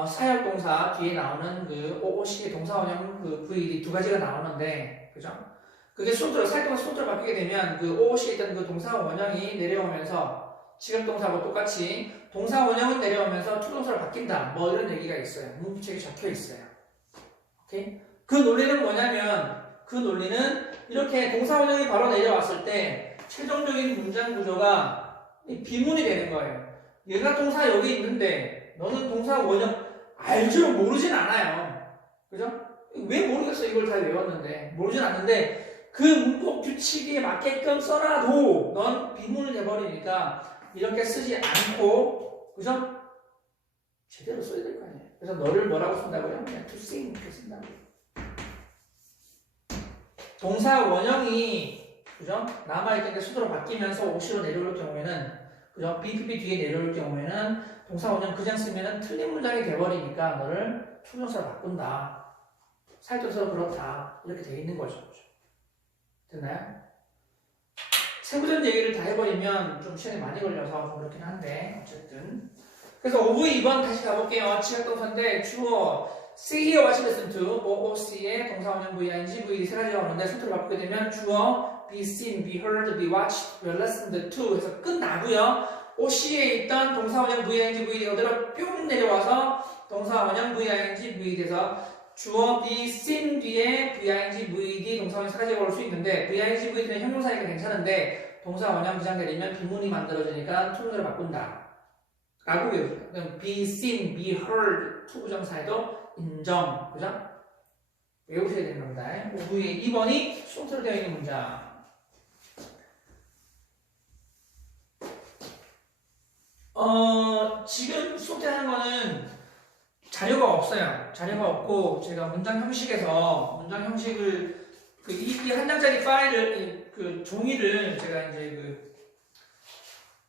사역동사 뒤에 나오는 그 OOC의 동사원형 그 VD 두 가지가 나오는데, 그죠? 그게 사역동사 순서로 바뀌게 되면 그 OOC에 있던 그 동사원형이 내려오면서 지각동사하고 똑같이 동사원형은 내려오면서 투동사로 바뀐다. 뭐 이런 얘기가 있어요. 문법 책에 적혀 있어요. 오케이? 그 논리는 뭐냐면 그 논리는 이렇게 동사원형이 바로 내려왔을 때 최종적인 문장 구조가 비문이 되는 거예요. 얘가 동사 여기 있는데 너는 동사 원형 알죠? 모르진 않아요. 그죠? 왜 모르겠어? 이걸 다 외웠는데 모르진 않는데 그 문법 규칙에 맞게끔 써놔도 넌 비문을 돼버리니까 이렇게 쓰지 않고 그죠? 제대로 써야 될 거 아니에요. 그래서 너를 뭐라고 쓴다고요? 그냥 to sing 이렇게 쓴다고. 동사 원형이 그죠? 남아있던 게 수도로 바뀌면서 OC로 내려올 경우에는 그죠? BPP 뒤에 내려올 경우에는 동사 원형 그냥 쓰면은 틀린 문장이 돼버리니까 너를 투정사로 바꾼다. 사역동사로 그렇다. 이렇게 돼 있는 거죠. 됐나요? 세부적인 얘기를 다 해버리면 좀 시간이 많이 걸려서 좀 그렇긴 한데 어쨌든 그래서 OV 2번 다시 가볼게요. 지각동사인데 주어 see, hear, watch, listen to OOC의 동사원형 VING, VD 세 가지가 오는데 순서를 바꾸게 되면 주어 be seen, be heard, be watched, be listened to 해서 끝나고요. OC에 있던 동사원형 VING, VD 그대로 뿅 내려와서 동사원형 VING, VD에서 주어 be seen 뒤에 VING, VD 동사원형 세 가지가 올 수 있는데 VING, VD는 형용사니까 괜찮은데 동사원형 부장 내리면 비문이 만들어지니까 투부정사를 바꾼다. 라고 외우죠. 그럼 be seen, be heard 투부정사에도 인정. 그죠? 외우셔야 되는 겁니다. 5부의 2번이 수동태로 되어 있는 문장. 지금 수동태 하는 거는 자료가 없어요. 자료가 없고 제가 문장 형식에서 문장 형식을 이 한 장짜리 파일을 그 종이를 제가 이제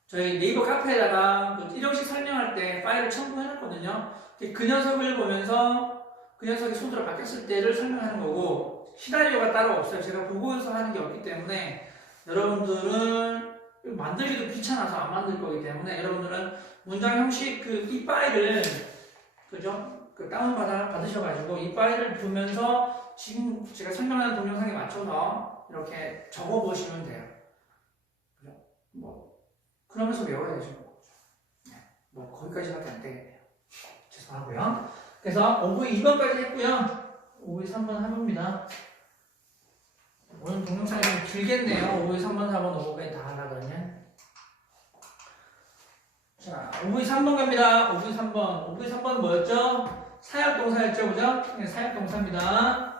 저희 네이버 카페에다가 그 1형식 설명할 때 파일을 첨부해놨거든요. 그 녀석을 보면서 그 녀석이 손으로 바뀌었을 때를 설명하는 거고 시나리오가 따로 없어요. 제가 보고서 하는 게 없기 때문에 여러분들은 만들기도 귀찮아서 안 만들 거기 때문에 여러분들은 문장 형식 이 파일을 그죠? 받으셔가지고 이 파일을 보면서 지금 제가 설명하는 동영상에 맞춰서 이렇게 적어보시면 돼요. 그죠? 그러면서 외워야죠. 거기까지밖에 안 되겠네요. 죄송하고요. 그래서 5부의 2번까지 했고요. 5부의 3번 해봅니다. 오늘 동영상이 좀 길겠네요. 5부의 3번, 4번, 5부까지 다 하려면. 자, 5부의 3번 갑니다. 5부의 3번. 5부의 3번은 뭐였죠? 사역동사였죠, 그죠? 네, 사역동사입니다.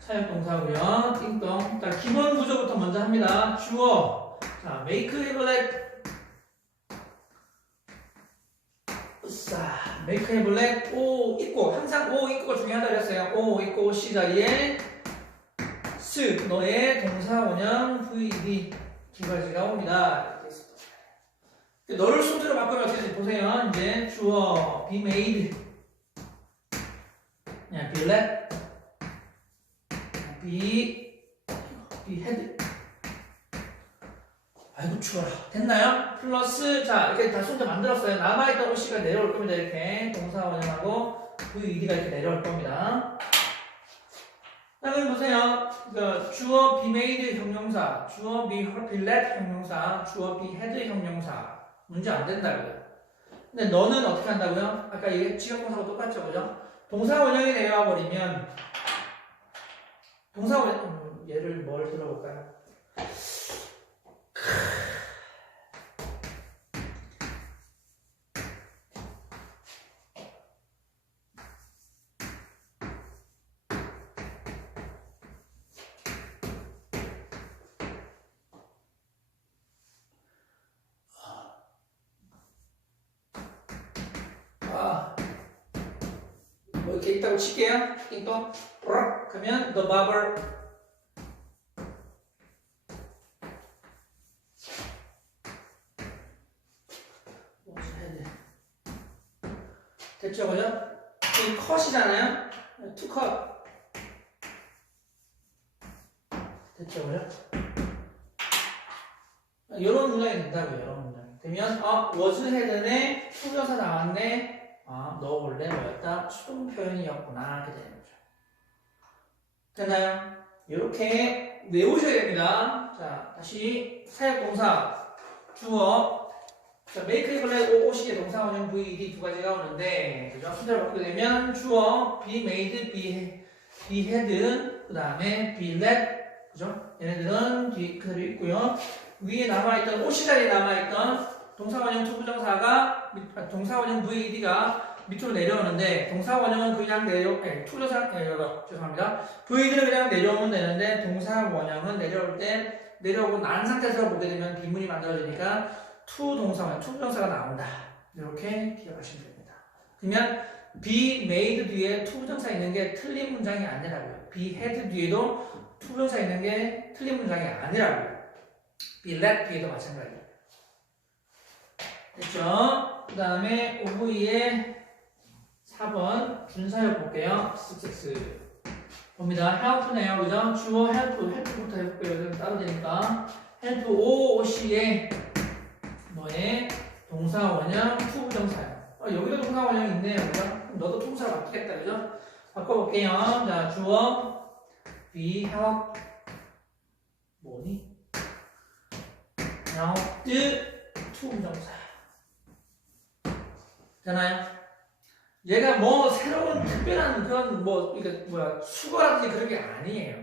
사역동사고요. 띵동. 자, 기본 구조부터 먼저 합니다. 주어. 자, make, have, let. make, have, let. O 있고 항상 O 있고가 중요하다 그랬어요. O 있고 C 자리에 스 너의 동사 원형 VD 두 가지가 옵니다. 너를 순서로 바꾸면 어떻게 되지? 보세요. 이제 주어 be made, be let, be had. 아이고 추워라. 됐나요? 플러스 자 이렇게 다 순서 만들었어요. 남아있던 OC가 내려올 겁니다. 이렇게 동사 원형하고 VED가 이렇게 내려올 겁니다. 다음에 보세요. 주어 be made 형용사, 주어 be let 형용사, 주어 be had 형용사 문제 안 된다고요. 근데 너는 어떻게 한다고요? 아까 이게 지각동사하고 똑같죠, 그죠? 동사 원형이 내려와 버리면 동사 원형 예를 뭘 들어볼까요? 뭐 이렇게 있다고 칠게요. 띵동 뿌락 하면 the barber 됐죠, 그죠? 이 컷이잖아요. 투 컷 됐죠, 그죠? 이런 문장이 된다고요. 이런 문장 되면 was had네 투부정사 나왔네. 너 원래 뭐였다? 수동 표현이었구나. 이렇게 되는 거죠. 됐나요? 이렇게 외우셔야 됩니다. 자, 다시 사역동사 주어 자, make, glad, OC의 동사 원형 VED 두 가지가 오는데 그죠? 순서를 바꾸게 되면 주어 be made, be had 그 다음에 be let 그죠? 얘네들은 뒤에 그대로 있고요. 위에 남아있던 OC 자리에 남아있던 동사원형 투부정사가 동사원형 VED가 밑으로 내려오는데 동사원형은 그냥 투부정사 죄송합니다. VED는 그냥 내려오면 되는데 동사원형은 내려올 때 내려오고 난 상태에서 보게 되면 비문이 만들어지니까 투동사원형 투부정사가 나온다. 이렇게 기억하시면 됩니다. 그러면 be made 뒤에 투부정사 있는 게 틀린 문장이 아니라고요. be had 뒤에도 투부정사 있는 게 틀린 문장이 아니라고요. be let 뒤에도 마찬가지예요. 됐죠? 그 다음에 OV의 4번 준사역 볼게요. 쓱쓱쓱 봅니다. help네요. 그죠? 주어 help부터 해볼게요. 이건 따로 되니까 help OOC의 너의 동사원형 투부정사요. 여기도 동사원형이 있네요. 그죠? 그럼 너도 동사로 바뀌겠다. 그죠? 바꿔볼게요. 자, 주어 be help 뭐니? helped 투부정사 되나요? 얘가 뭐 새로운 특별한 그런 수거라든지 그런 게 아니에요.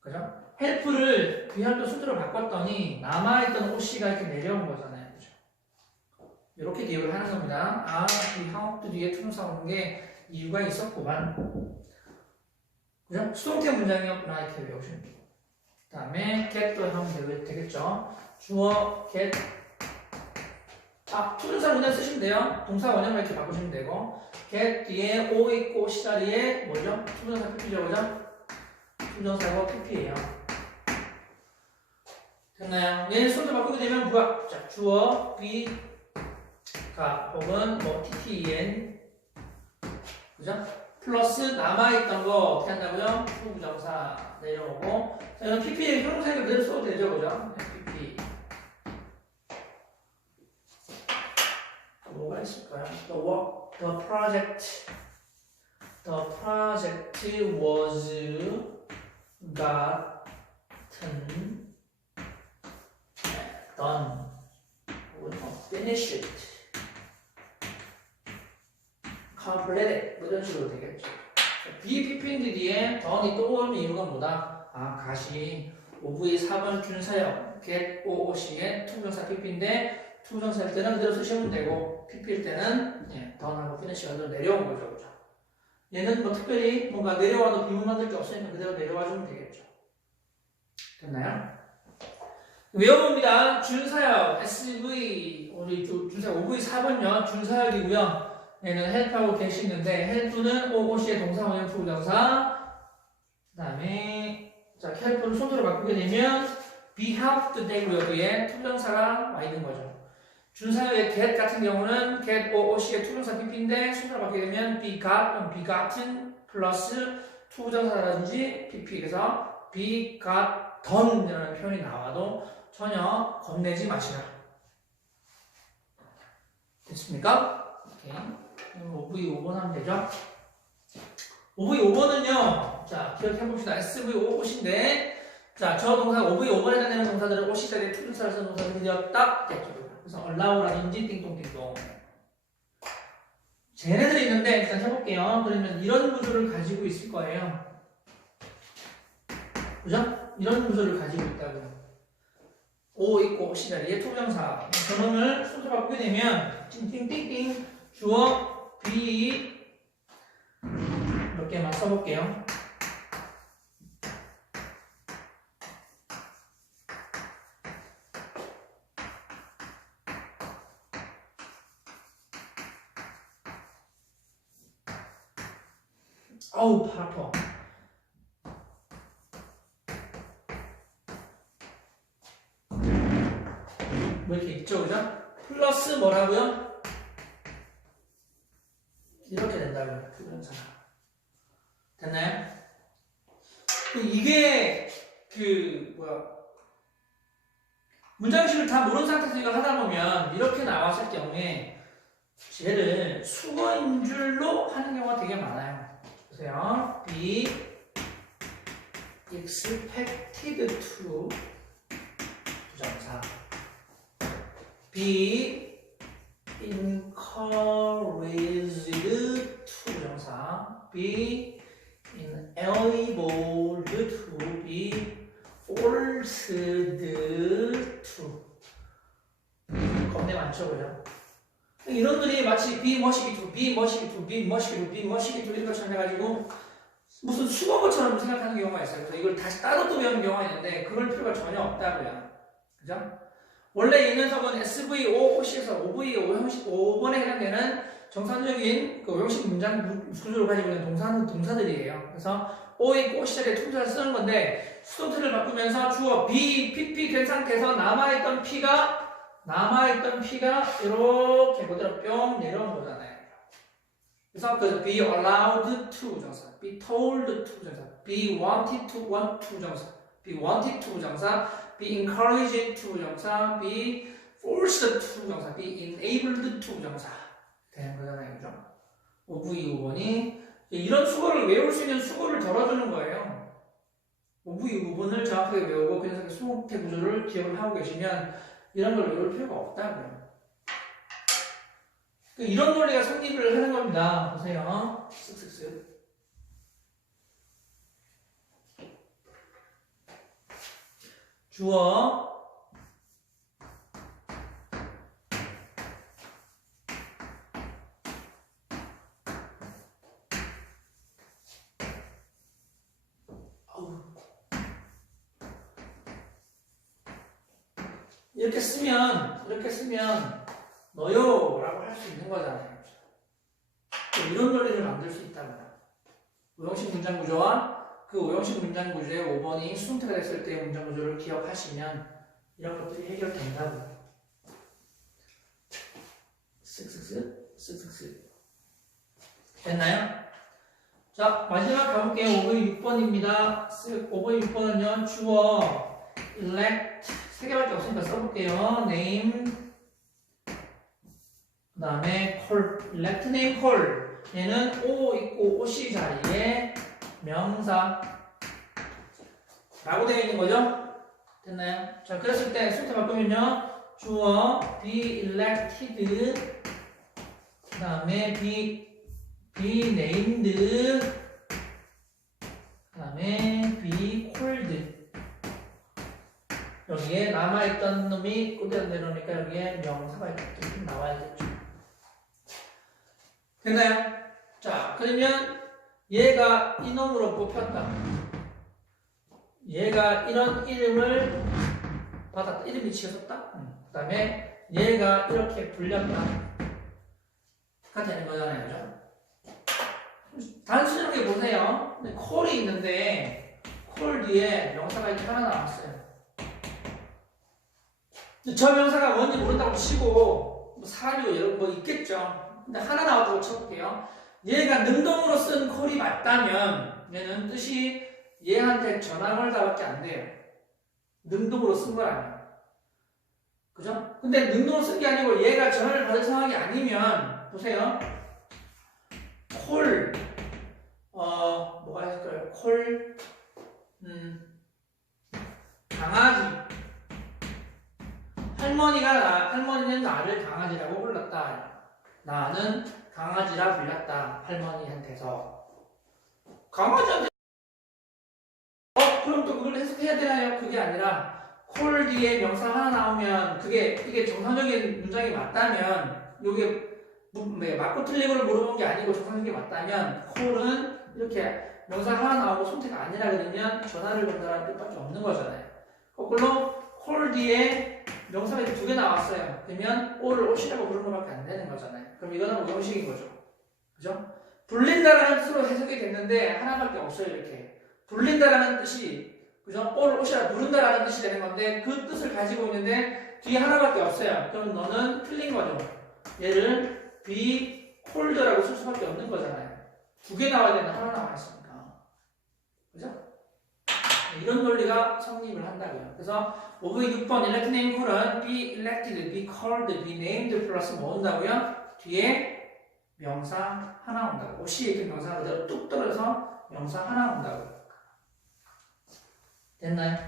그죠? 헬프를 비할도 순서로 바꿨더니 남아있던 OC가 이렇게 내려온 거잖아요. 그죠? 이렇게 기억을 하는 겁니다. 이 helped 뒤에 투부정사 오는 게 이유가 있었구만. 그죠? 수동태 문장이었구나. 이렇게 외우시면 돼요. 그 다음에 get도 하면 되겠죠? 주어 get 투부정사 문장 쓰시면 돼요. 동사 원형을 이렇게 바꾸시면 되고 get 뒤에 O 있고 C 자리에 뭐죠? 투부정사 PP죠, 그죠? 투부정사고 PP예요. 됐나요? 얘 순서 바꾸게 되면 뭐야? 자, 주어 be가 혹은 뭐 TTEN 그죠? 플러스 남아있던 거 어떻게 한다고요? 투부정사 내려오고 자, 이건 PP의 형용사니까 그대로 써도 되죠, 그죠? PP 뭐가 있을까요? The project was done finished completed 이런 식으로 되겠죠. BPP인데 뒤에 done이 또 오는 이유가 뭐다? 가시 OV의 4번 준사역 get OOC의 투부정사 PP인데 투부정사일 때는 그대로 쓰시면 되고 PP일 때는 done하고 finish가 그대로 내려온 거죠. 그죠? 얘는 뭐 특별히 뭔가 내려와도 비문 만들 게 없으니까 그대로 내려와 주면 되겠죠. 됐나요? 외워봅니다. 준사역 SV 우리 준사역 OV 4번요. 준사역이고요. 얘는 help하고 get이 있는데 help는 OOC의 동사원형 투부정사 그 다음에 자 help는 손으로 바꾸게 되면 be helped 되고요. 뒤에 투부정사가 와 있는 거죠. 준사역의 get 같은 경우는 get OOC의 투부정사 PP인데 손으로 바꾸게 되면 be got, be gotten 플러스 투부정사라든지 PP 그래서 be got done 이라는 표현이 나와도 전혀 겁내지 마시라. 됐습니까? 오케이. 5V5번 하면 되죠? 5V5번은요, 자, 기억해봅시다. SV5옷인데, 자, 저 동사 5V5번에 해당되는 동사들은 옷이 자리에 투부사를 쓴 동사들이 되었다. 됐죠? 그래서 allow라든지 띵동띵동. 쟤네들이 있는데, 일단 해볼게요. 그러면 이런 구조를 가지고 있을 거예요. 그죠? 이런 구조를 가지고 있다고요. O 있고 옷이 자리에 투부정사. 저놈을 순서 바꾸게 되면, 띵띵띵띵, 주어, be, 몇 개만 써볼게요. 어우, 팔 아파. 뭐 이렇게 있죠, 그죠? 플러스 뭐라고요? 이렇게 된다고요. 투부정사. 됐나요? 이게 문장식을 다 모르는 상태에서 이걸 하다 보면 이렇게 나왔을 경우에 얘를 수거인 줄로 하는 경우가 되게 많아요. 보세요. be expected to 부정사, be encouraged to 부정사, be unable to, be forced to. 겁내 많죠, 그죠? 이런들이 마치 be 머시기 to, be 머시기 to, be 머시기 to, be 머시기 to 이런 것처럼 해가지고 무슨 수거것처럼 생각하는 경우가 있어요. 그래서 이걸 다시 따로 또 배우는 경우가 있는데 그럴 필요가 전혀 없다고요. 그죠? 원래 이 녀석은 SV5호시에서 5번에 해당되는 정상적인 그 형식 문장 구조를 가지고 있는 동사들이에요. 그래서 O 있고 O 시절에 투부정사를 쓰는 건데 수동태를 바꾸면서 주어 be, PP 된 상태에서 남아있던 P가 이렇게 그대로 뿅 내려온 거잖아요. 그래서 그 be allowed to 부정사, be told to 부정사, be wanted to want to 부정사, be wanted to 부정사, be encouraged to 부정사, be forced to 부정사, be enabled to 부정사 되는 거잖아요. 그죠? OV5번이 이런 수거를 외울 수 있는 수거를 덜어주는 거예요. OV5번을 정확하게 외우고 그 녀석의 수동태 구조를 기억을 하고 계시면 이런 걸 외울 필요가 없다고요. 이런 논리가 성립을 하는 겁니다. 보세요. 쓱쓱쓱. 주어 이렇게 쓰면 너요 라고 할 수 있는 거잖아요. 이런 논리를 만들 수 있답니다. 오형식 문장 구조와 그 오형식 문장 구조의 5번이 수동태가 됐을 때의 문장 구조를 기억하시면 이런 것들이 해결된다고요. 쓱쓱쓱 됐나요? 자, 마지막 가볼게요. 5번 6번입니다. 5번 6번은요, 주어 elect 3개밖에 없으니까 써볼게요. name, 그 다음에 call, elect name call. 얘는 O 있고 OC 자리에 명사 라고 되어 있는 거죠? 됐나요? 자, 그랬을 때 수동태 바꾸면요, 주어 be elected, 그 다음에 be named, 그 다음에 be called. 여기에 남아있던 놈이 그대로 내려오니까 여기에 명사가 이렇게 나와야겠죠. 됐나요? 자, 그러면 얘가 이놈으로 뽑혔다. 얘가 이런 이름을 받았다. 이름이 지어졌다. 그 다음에 얘가 이렇게 불렸다. 가 되는 거잖아요. 그죠? 단순하게 보세요. 콜이 있는데 콜 뒤에 명사가 이렇게 하나 나왔어요. 저 명사가 뭔지 모른다고 치고 뭐 사람이고 이런 거 있겠죠. 근데 하나 나왔다고 쳐볼게요. 얘가 능동으로 쓴 콜이 맞다면 얘는 뜻이 얘한테 전화 걸다밖에 안 돼요. 능동으로 쓴 건 아니에요. 그죠? 근데 능동을 쓴 게 아니고 얘가 전화를 받을 상황이 아니면 보세요. 콜 뭐가 있을까요? 콜 강아지 할머니는 나를 강아지라고 불렀다. 나는 강아지라 불렸다. 할머니한테서. 강아지한테 그럼 또 그걸 해석해야 되나요? 그게 아니라 콜 뒤에 명사 하나 나오면 이게 정상적인 문장이 맞다면 요게 맞고 틀리고를 물어본 게 아니고 정상적인 게 맞다면 콜은 이렇게 명사 하나 나오고 손태가 아니라 그러면 전화를 건다라는 뜻밖에 없는 거잖아요. 거꾸로 콜 뒤에 명사가 두 개 나왔어요. 그러면 오를 옷이라고 부르는 것밖에 안 되는 거잖아요. 그럼 이거는 우정식인 거죠. 그죠? 불린다라는 뜻으로 해석이 됐는데 하나밖에 없어요. 이렇게 불린다라는 뜻이 그죠? 오를 옷이라 부른다라는 뜻이 되는 건데 그 뜻을 가지고 있는데 뒤에 하나밖에 없어요. 그럼 너는 틀린 거죠. 얘를 be cold라고 쓸 수밖에 없는 거잖아요. 두 개 나와야 되는데 하나 나와 있으니까. 그죠? 이런 논리가 성립을 한다고요. 그래서 506번 elect name call은 be elected, be called, be named 플러스 뭐 온다고요? 뒤에 명사 하나 온다고. 옷이 이렇게 명사 그대로 뚝 떨어져서 명사 하나 온다고요. 됐나요?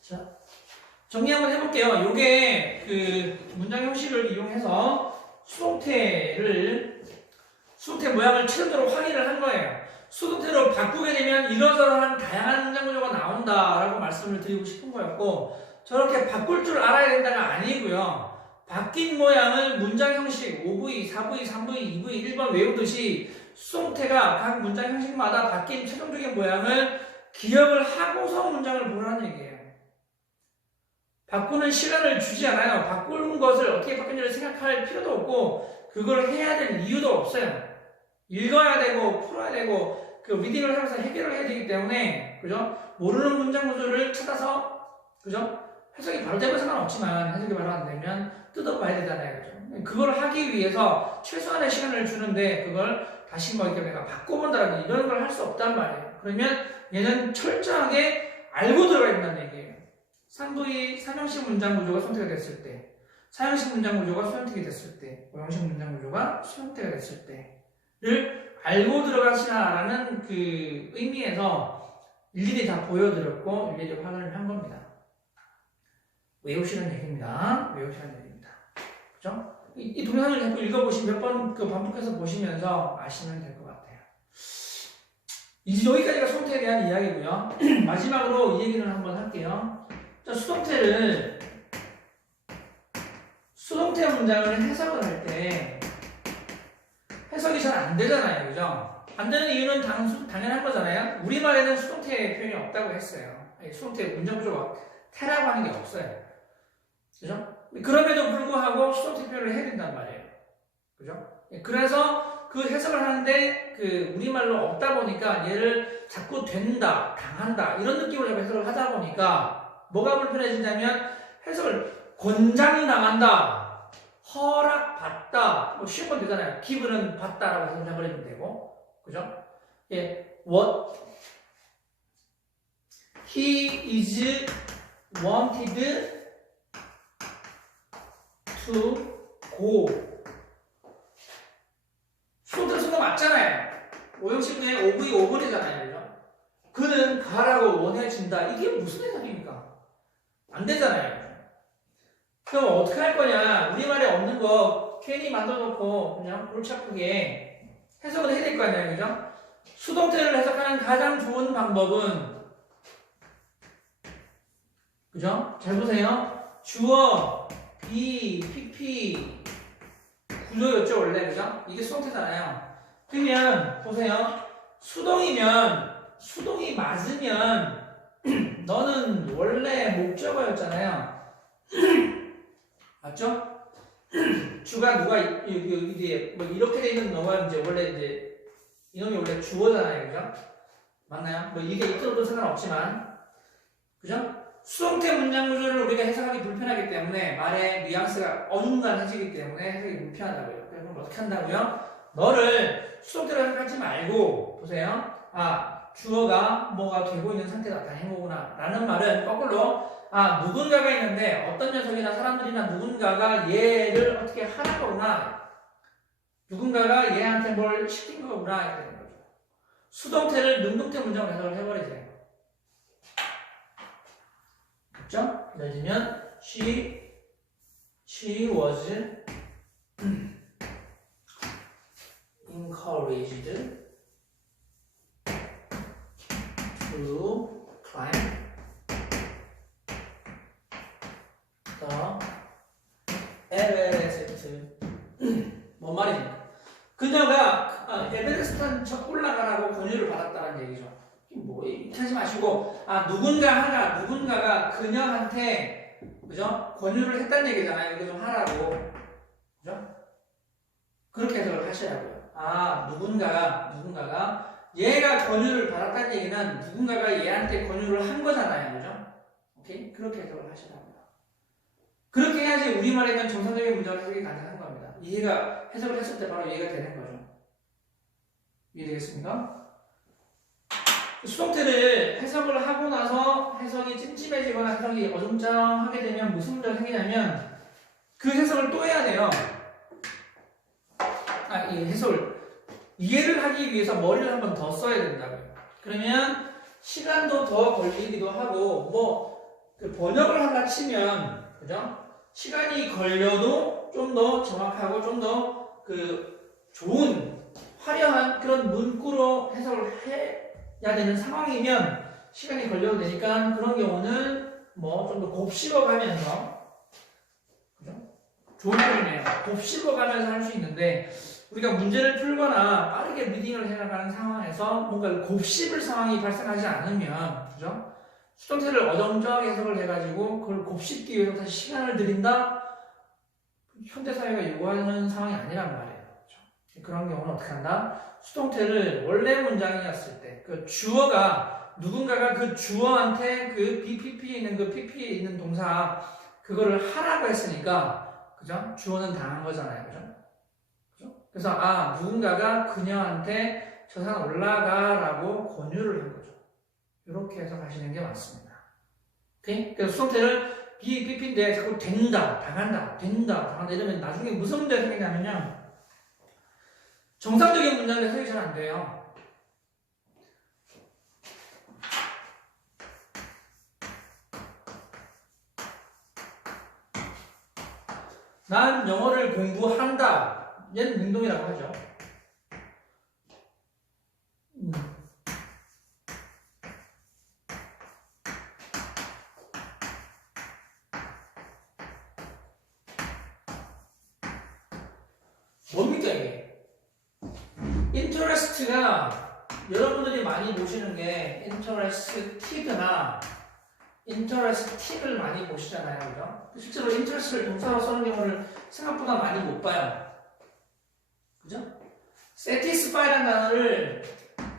자, 정리 한번 해볼게요. 요게 그 문장 형식을 이용해서 수동태 모양을 최종적으로 확인을 한 거예요. 수동태로 바꾸게 되면 이러저러한 다양한 문장 구조가 나온다라고 말씀을 드리고 싶은 거였고, 저렇게 바꿀 줄 알아야 된다가 아니고요. 바뀐 모양을 문장 형식 5V, 4V, 3V, 2V, 1번 외우듯이 수동태가 각 문장 형식마다 바뀐 최종적인 모양을 기억을 하고서 문장을 보라는 얘기예요. 바꾸는 시간을 주지 않아요. 바꾸는 것을 어떻게 바꾸는지를 생각할 필요도 없고 그걸 해야 될 이유도 없어요. 읽어야 되고 풀어야 되고 그 리딩을 하면서 해결을 해야 되기 때문에 그죠? 모르는 문장 구조를 찾아서 그죠? 해석이 바로 되면 상관없지만 해석이 바로 안 되면 뜯어봐야 되잖아요. 그죠? 그걸 하기 위해서 최소한의 시간을 주는데 그걸 다시 뭐 이렇게 내가 바꿔본다라든지 이런 걸 할 수 없단 말이에요. 그러면 얘는 철저하게 알고 들어가야 된다는 얘기예요. 3V, 3형식 문장 구조가 선택이 됐을 때, 4형식 문장 구조가 수형택이 됐을 때, 5형식 문장 구조가 수형택이 됐을 때를 알고 들어가시라라는 그 의미에서 일일이 다 보여드렸고 일일이 확인을 한 겁니다. 외우시는 얘기입니다. 외우시는 얘기입니다. 그죠? 이 동영상을 자꾸 읽어보시면 몇 번 그 반복해서 보시면서 아시면 될 것 같아요. 이제 여기까지가 수동태에 대한 이야기고요. 마지막으로 이 얘기를 한번 할게요. 자, 수동태 문장을 해석을 할 때 해석이 잘 안 되잖아요. 그죠? 안 되는 이유는 당연한 거잖아요. 우리말에는 수동태 표현이 없다고 했어요. 수동태 문장 구조가 태라고 하는 게 없어요. 그죠? 그럼에도 불구하고 수동태 표현을 해야 된단 말이에요. 그죠? 그래서 그 해석을 하는데 그 우리말로 없다 보니까 얘를 자꾸 된다, 당한다 이런 느낌으로 해석을 하다 보니까 뭐가 불편해진다면 해석을 권장당한다, 허락받다 뭐 쉬운 건 되잖아요. 기분은 받다라고 생각해버리면 되고 그죠? 예, what he is wanted to go 수동태 순간 맞잖아요. 5형식 중에 5V 5번이잖아요. 그죠? 그는 가라고 원해준다. 이게 무슨 해석입니까? 안 되잖아요. 그럼 어떻게 할 거냐? 우리말에 없는 거 괜히 만들어놓고 그냥 골치 아프게 해석을 해야 될 거 아니에요. 그죠? 수동태를 해석하는 가장 좋은 방법은 그죠? 잘 보세요. 주어, be, pp 구조였죠 원래. 그죠? 이게 수동태잖아요. 그러면 보세요. 수동이 맞으면 너는 원래 목적어였잖아요. 맞죠? 주가 누가 이게 뭐 이렇게 돼 있는 너가 이제 원래 이제 이놈이 원래 주어잖아요. 그죠? 맞나요? 뭐 이게 이끌어도 상관없지만 그죠? 수동태 문장 구조를 우리가 해석하기 불편하기 때문에 말의 뉘앙스가 어중간해지기 때문에 해석이 불편하다고요. 그럼 어떻게 한다고요? 너를 수동태로 해석하지 말고 보세요. 주어가 뭐가 되고 있는 상태가 나타낸 거구나 라는 말은 거꾸로 누군가가 있는데 어떤 녀석이나 사람들이나 누군가가 얘를 어떻게 하는 거구나, 누군가가 얘한테 뭘 시킨 거구나 이렇게 되는 거죠. 수동태를 능동태 문장으로 해석을 해버리세요. 그렇죠? 예를 들면 she was encouraged to climb 에베레스트. 뭔 말입니까? 그녀가 에베레스트 올라가라고 권유를 받았다는 얘기죠. 뭐 이렇게 하지 마시고 누군가가 그녀한테 그죠? 권유를 했다는 얘기잖아요. 이거 좀 하라고. 그죠? 그렇게 해석을 하시라고요. 누군가가 얘가 권유를 받았다는 얘기는 누군가가 얘한테 권유를 한 거잖아요. 그죠? 오케이? 그렇게 해석을 하시라고요. 그렇게 해야지 우리말에는 정상적인 문장 해석이 가능한 겁니다. 해석을 했을 때 바로 이해가 되는 거죠. 이해되겠습니까? 수동태를 해석을 하고 나서 해석이 찜찜해지거나 해석이 어중쩡하게 되면 무슨 문제가 생기냐면 그 해석을 또 해야 돼요. 이 해석을 이해를 하기 위해서 머리를 한 번 더 써야 된다고요. 그러면 시간도 더 걸리기도 하고 그 번역을 하려 치면 그죠? 시간이 걸려도 좀 더 정확하고 좀 더 좋은 화려한 그런 문구로 해석을 해야 되는 상황이면 시간이 걸려도 되니까 그런 경우는 좀 더 곱씹어가면서 그죠? 좋은 표현이네요. 곱씹어가면서 할 수 있는데 우리가 문제를 풀거나 빠르게 리딩을 해나가는 상황에서 뭔가 곱씹을 상황이 발생하지 않으면 그죠? 수동태를 어정쩡하게 해석을 해가지고 그걸 곱씹기 위해서 다시 시간을 들인다? 현대사회가 요구하는 상황이 아니란 말이에요. 그렇죠? 그런 경우는 어떻게 한다? 수동태를 원래 문장이었을 때 누군가가 그 주어한테 그 BPP에 있는 PP에 있는 동사 그거를 하라고 했으니까 그죠? 주어는 당한 거잖아요. 그죠? 그래서 누군가가 그녀한테 저 산 올라가라고 권유를 한 거죠. 이렇게 해서 가시는 게 맞습니다. 오케이? 그래서 수동태를 BPP인데 자꾸 된다, 당한다 이러면 나중에 무슨 문제가 생기냐면요. 정상적인 문장의 해석이 잘 안 돼요. 난 영어를 공부한다. 얘는 능동이라고 하죠. 뭡니까 이게? interest가 여러분들이 많이 보시는 게 interested나 interesting을 많이 보시잖아요. 그죠? 실제로 interest를 동사로 쓰는 경우를 생각보다 많이 못 봐요. 그죠? satisfy라는 단어를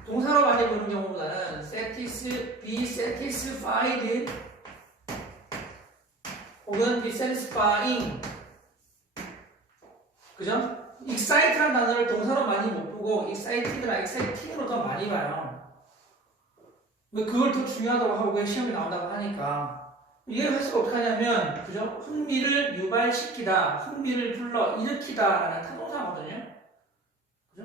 동사로 많이 보는 경우보다는 be satisfied 혹은 be satisfying 그죠? excite라는 단어를 동사로 많이 못 보고 excited나 exciting으로 더 많이 봐요. 그걸 더 중요하다고 하고 그냥 시험에 나온다고 하니까 이게 해서 어떻게 하냐면 그죠? 흥미를 유발시키다, 흥미를 불러일으키다라는 타동사거든요. 그죠?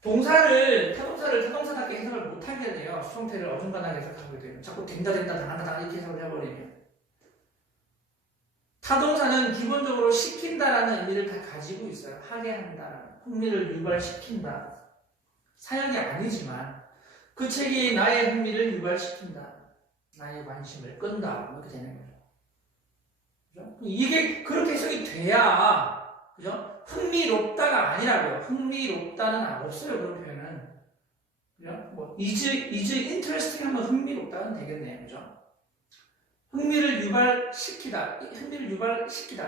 타동사를 타동사답게 해석을 못하게 돼요. 수동태를 어중간하게 해석하게 되면 자꾸 된다 당한다 이렇게 해석을 해버리면 타동사는 기본적으로 시킨다라는 의미를 다 가지고 있어요. 하게 한다, 흥미를 유발시킨다. 사역이 아니지만 그 책이 나의 흥미를 유발시킨다, 나의 관심을 끈다 이렇게 되는 거죠. 그죠? 이게 그렇게 해석이 돼야 그죠? 흥미롭다가 아니라고요. 흥미롭다는 없어요. 그런 표현은. 그죠? is interesting 하면 흥미롭다는 되겠네요. 그죠? 흥미를 유발시키다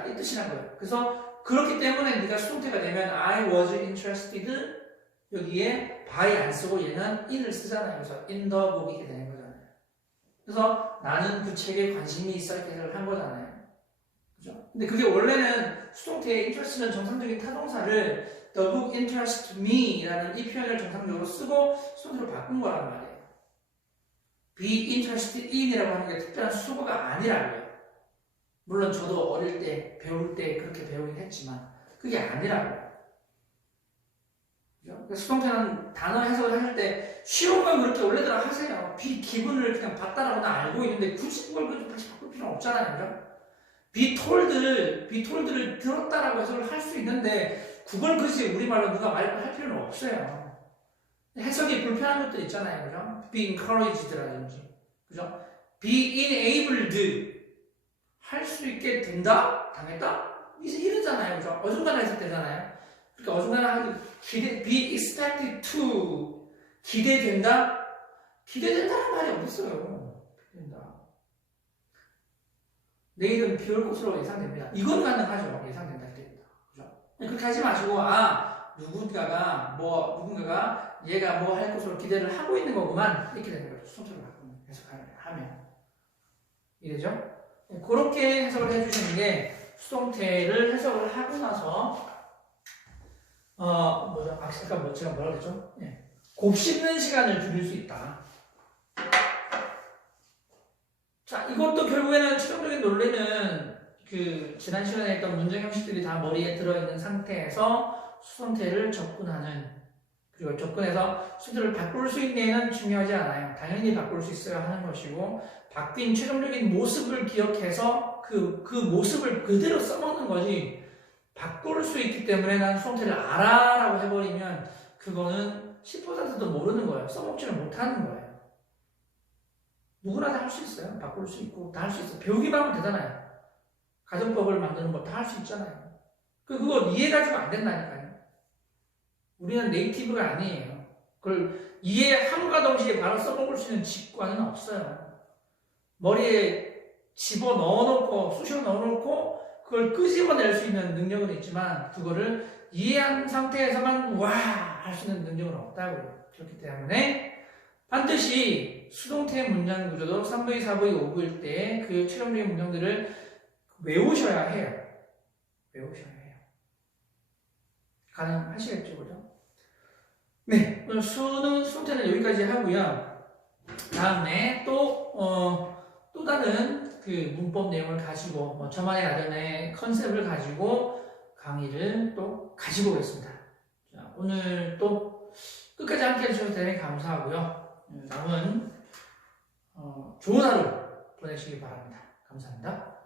이 뜻이란 거예요. 그래서 그렇기 때문에 네가 수동태가 되면 I was interested 여기에 by 안 쓰고 얘는 in을 쓰잖아요. 그래서 in the book 이렇게 되는 거잖아요. 그래서 나는 그 책에 관심이 있어 이렇게 해석을 한 거잖아요. 그죠? 근데 그게 원래는 수동태의 interest는 정상적인 타동사를 the book interests me 라는 이 표현을 정상적으로 쓰고 수동태로 바꾼 거란 말이에요. be interested in 이라고 하는 게 특별한 수거가 아니라고요. 물론 저도 어릴 때 배울 때 그렇게 배우긴 했지만 그게 아니라고요. 수동태는 단어 해석을 할 때 쉬운 건 그렇게 원래대로 하세요. be given을 그냥 봤다라고는 알고 있는데 굳이 그걸 다시 바꿀 필요는 없잖아요. 그죠? be told를 들었다라고 해석을 할 수 있는데 그걸 굳이 우리말로 누가 할 필요는 없어요. 해석이 불편한 것들 있잖아요. 그죠? be encouraged라든지 그죠? be enabled 할 수 있게 된다? 당했다? 이러잖아요. 그죠? 어중간한 해석 되잖아요. 그러니까 어중간한 be expected to 기대된다? 기대된다는 말이 어딨어요. 기대된다. 내일은 비 올 것으로 예상됩니다. 이건 가능하죠. 예상된다, 기대된다. 그죠? 그렇게 하지 마시고, 누군가가 얘가 뭐 할 것으로 기대를 하고 있는 거구만. 이렇게 되는 거죠. 수동태로 해석하면. 이해되죠? 그렇게 해석을 해주시는 게 수동태를 해석을 하고 나서 아까 제가 뭐라 그랬죠? 곱씹는 시간을 줄일 수 있다. 자, 이것도 결국에는 최종적인 논리는 그 지난 시간에 했던 문장 형식들이 다 머리에 들어있는 상태에서 수동태를 접근하는, 그리고 접근해서 수동태를 바꿀 수 있느냐는 중요하지 않아요. 당연히 바꿀 수 있어야 하는 것이고, 바뀐 최종적인 모습을 기억해서 그 모습을 그대로 써먹는 거지, 바꿀 수 있기 때문에 난 수동태를 알아라고 해버리면 그거는 10%도 모르는 거예요. 써먹지를 못하는 거예요. 누구나 다 할 수 있어요. 바꿀 수 있고 다 할 수 있어요. 배우기만 하면 되잖아요. 가정법을 만드는 거 다 할 수 있잖아요. 그거 이해가지고 안 된다니까요. 우리는 네이티브가 아니에요. 그걸 이해함과 동시에 바로 써먹을 수 있는 직관은 없어요. 머리에 집어 넣어놓고 쑤셔 넣어놓고 그걸 끄집어낼 수 있는 능력은 있지만 그거를 이해한 상태에서만 할 수 있는 능력은 없다고요. 그렇기 때문에 반드시 수동태 문장 구조도 3V, 4V, 5V일 때 그 최종적인 문장들을 외우셔야 해요. 외우셔야 해요. 가능하시겠죠, 그죠? 네, 오늘 수동태는 여기까지 하고요. 다음에 또 다른 그 문법 내용을 가지고 저만의 나름의 컨셉을 가지고 강의를 또 가지고 오겠습니다. 자, 오늘 또 끝까지 함께 해주셔서 대단히 감사하고요. 남은 좋은 하루 보내시기 바랍니다. 감사합니다.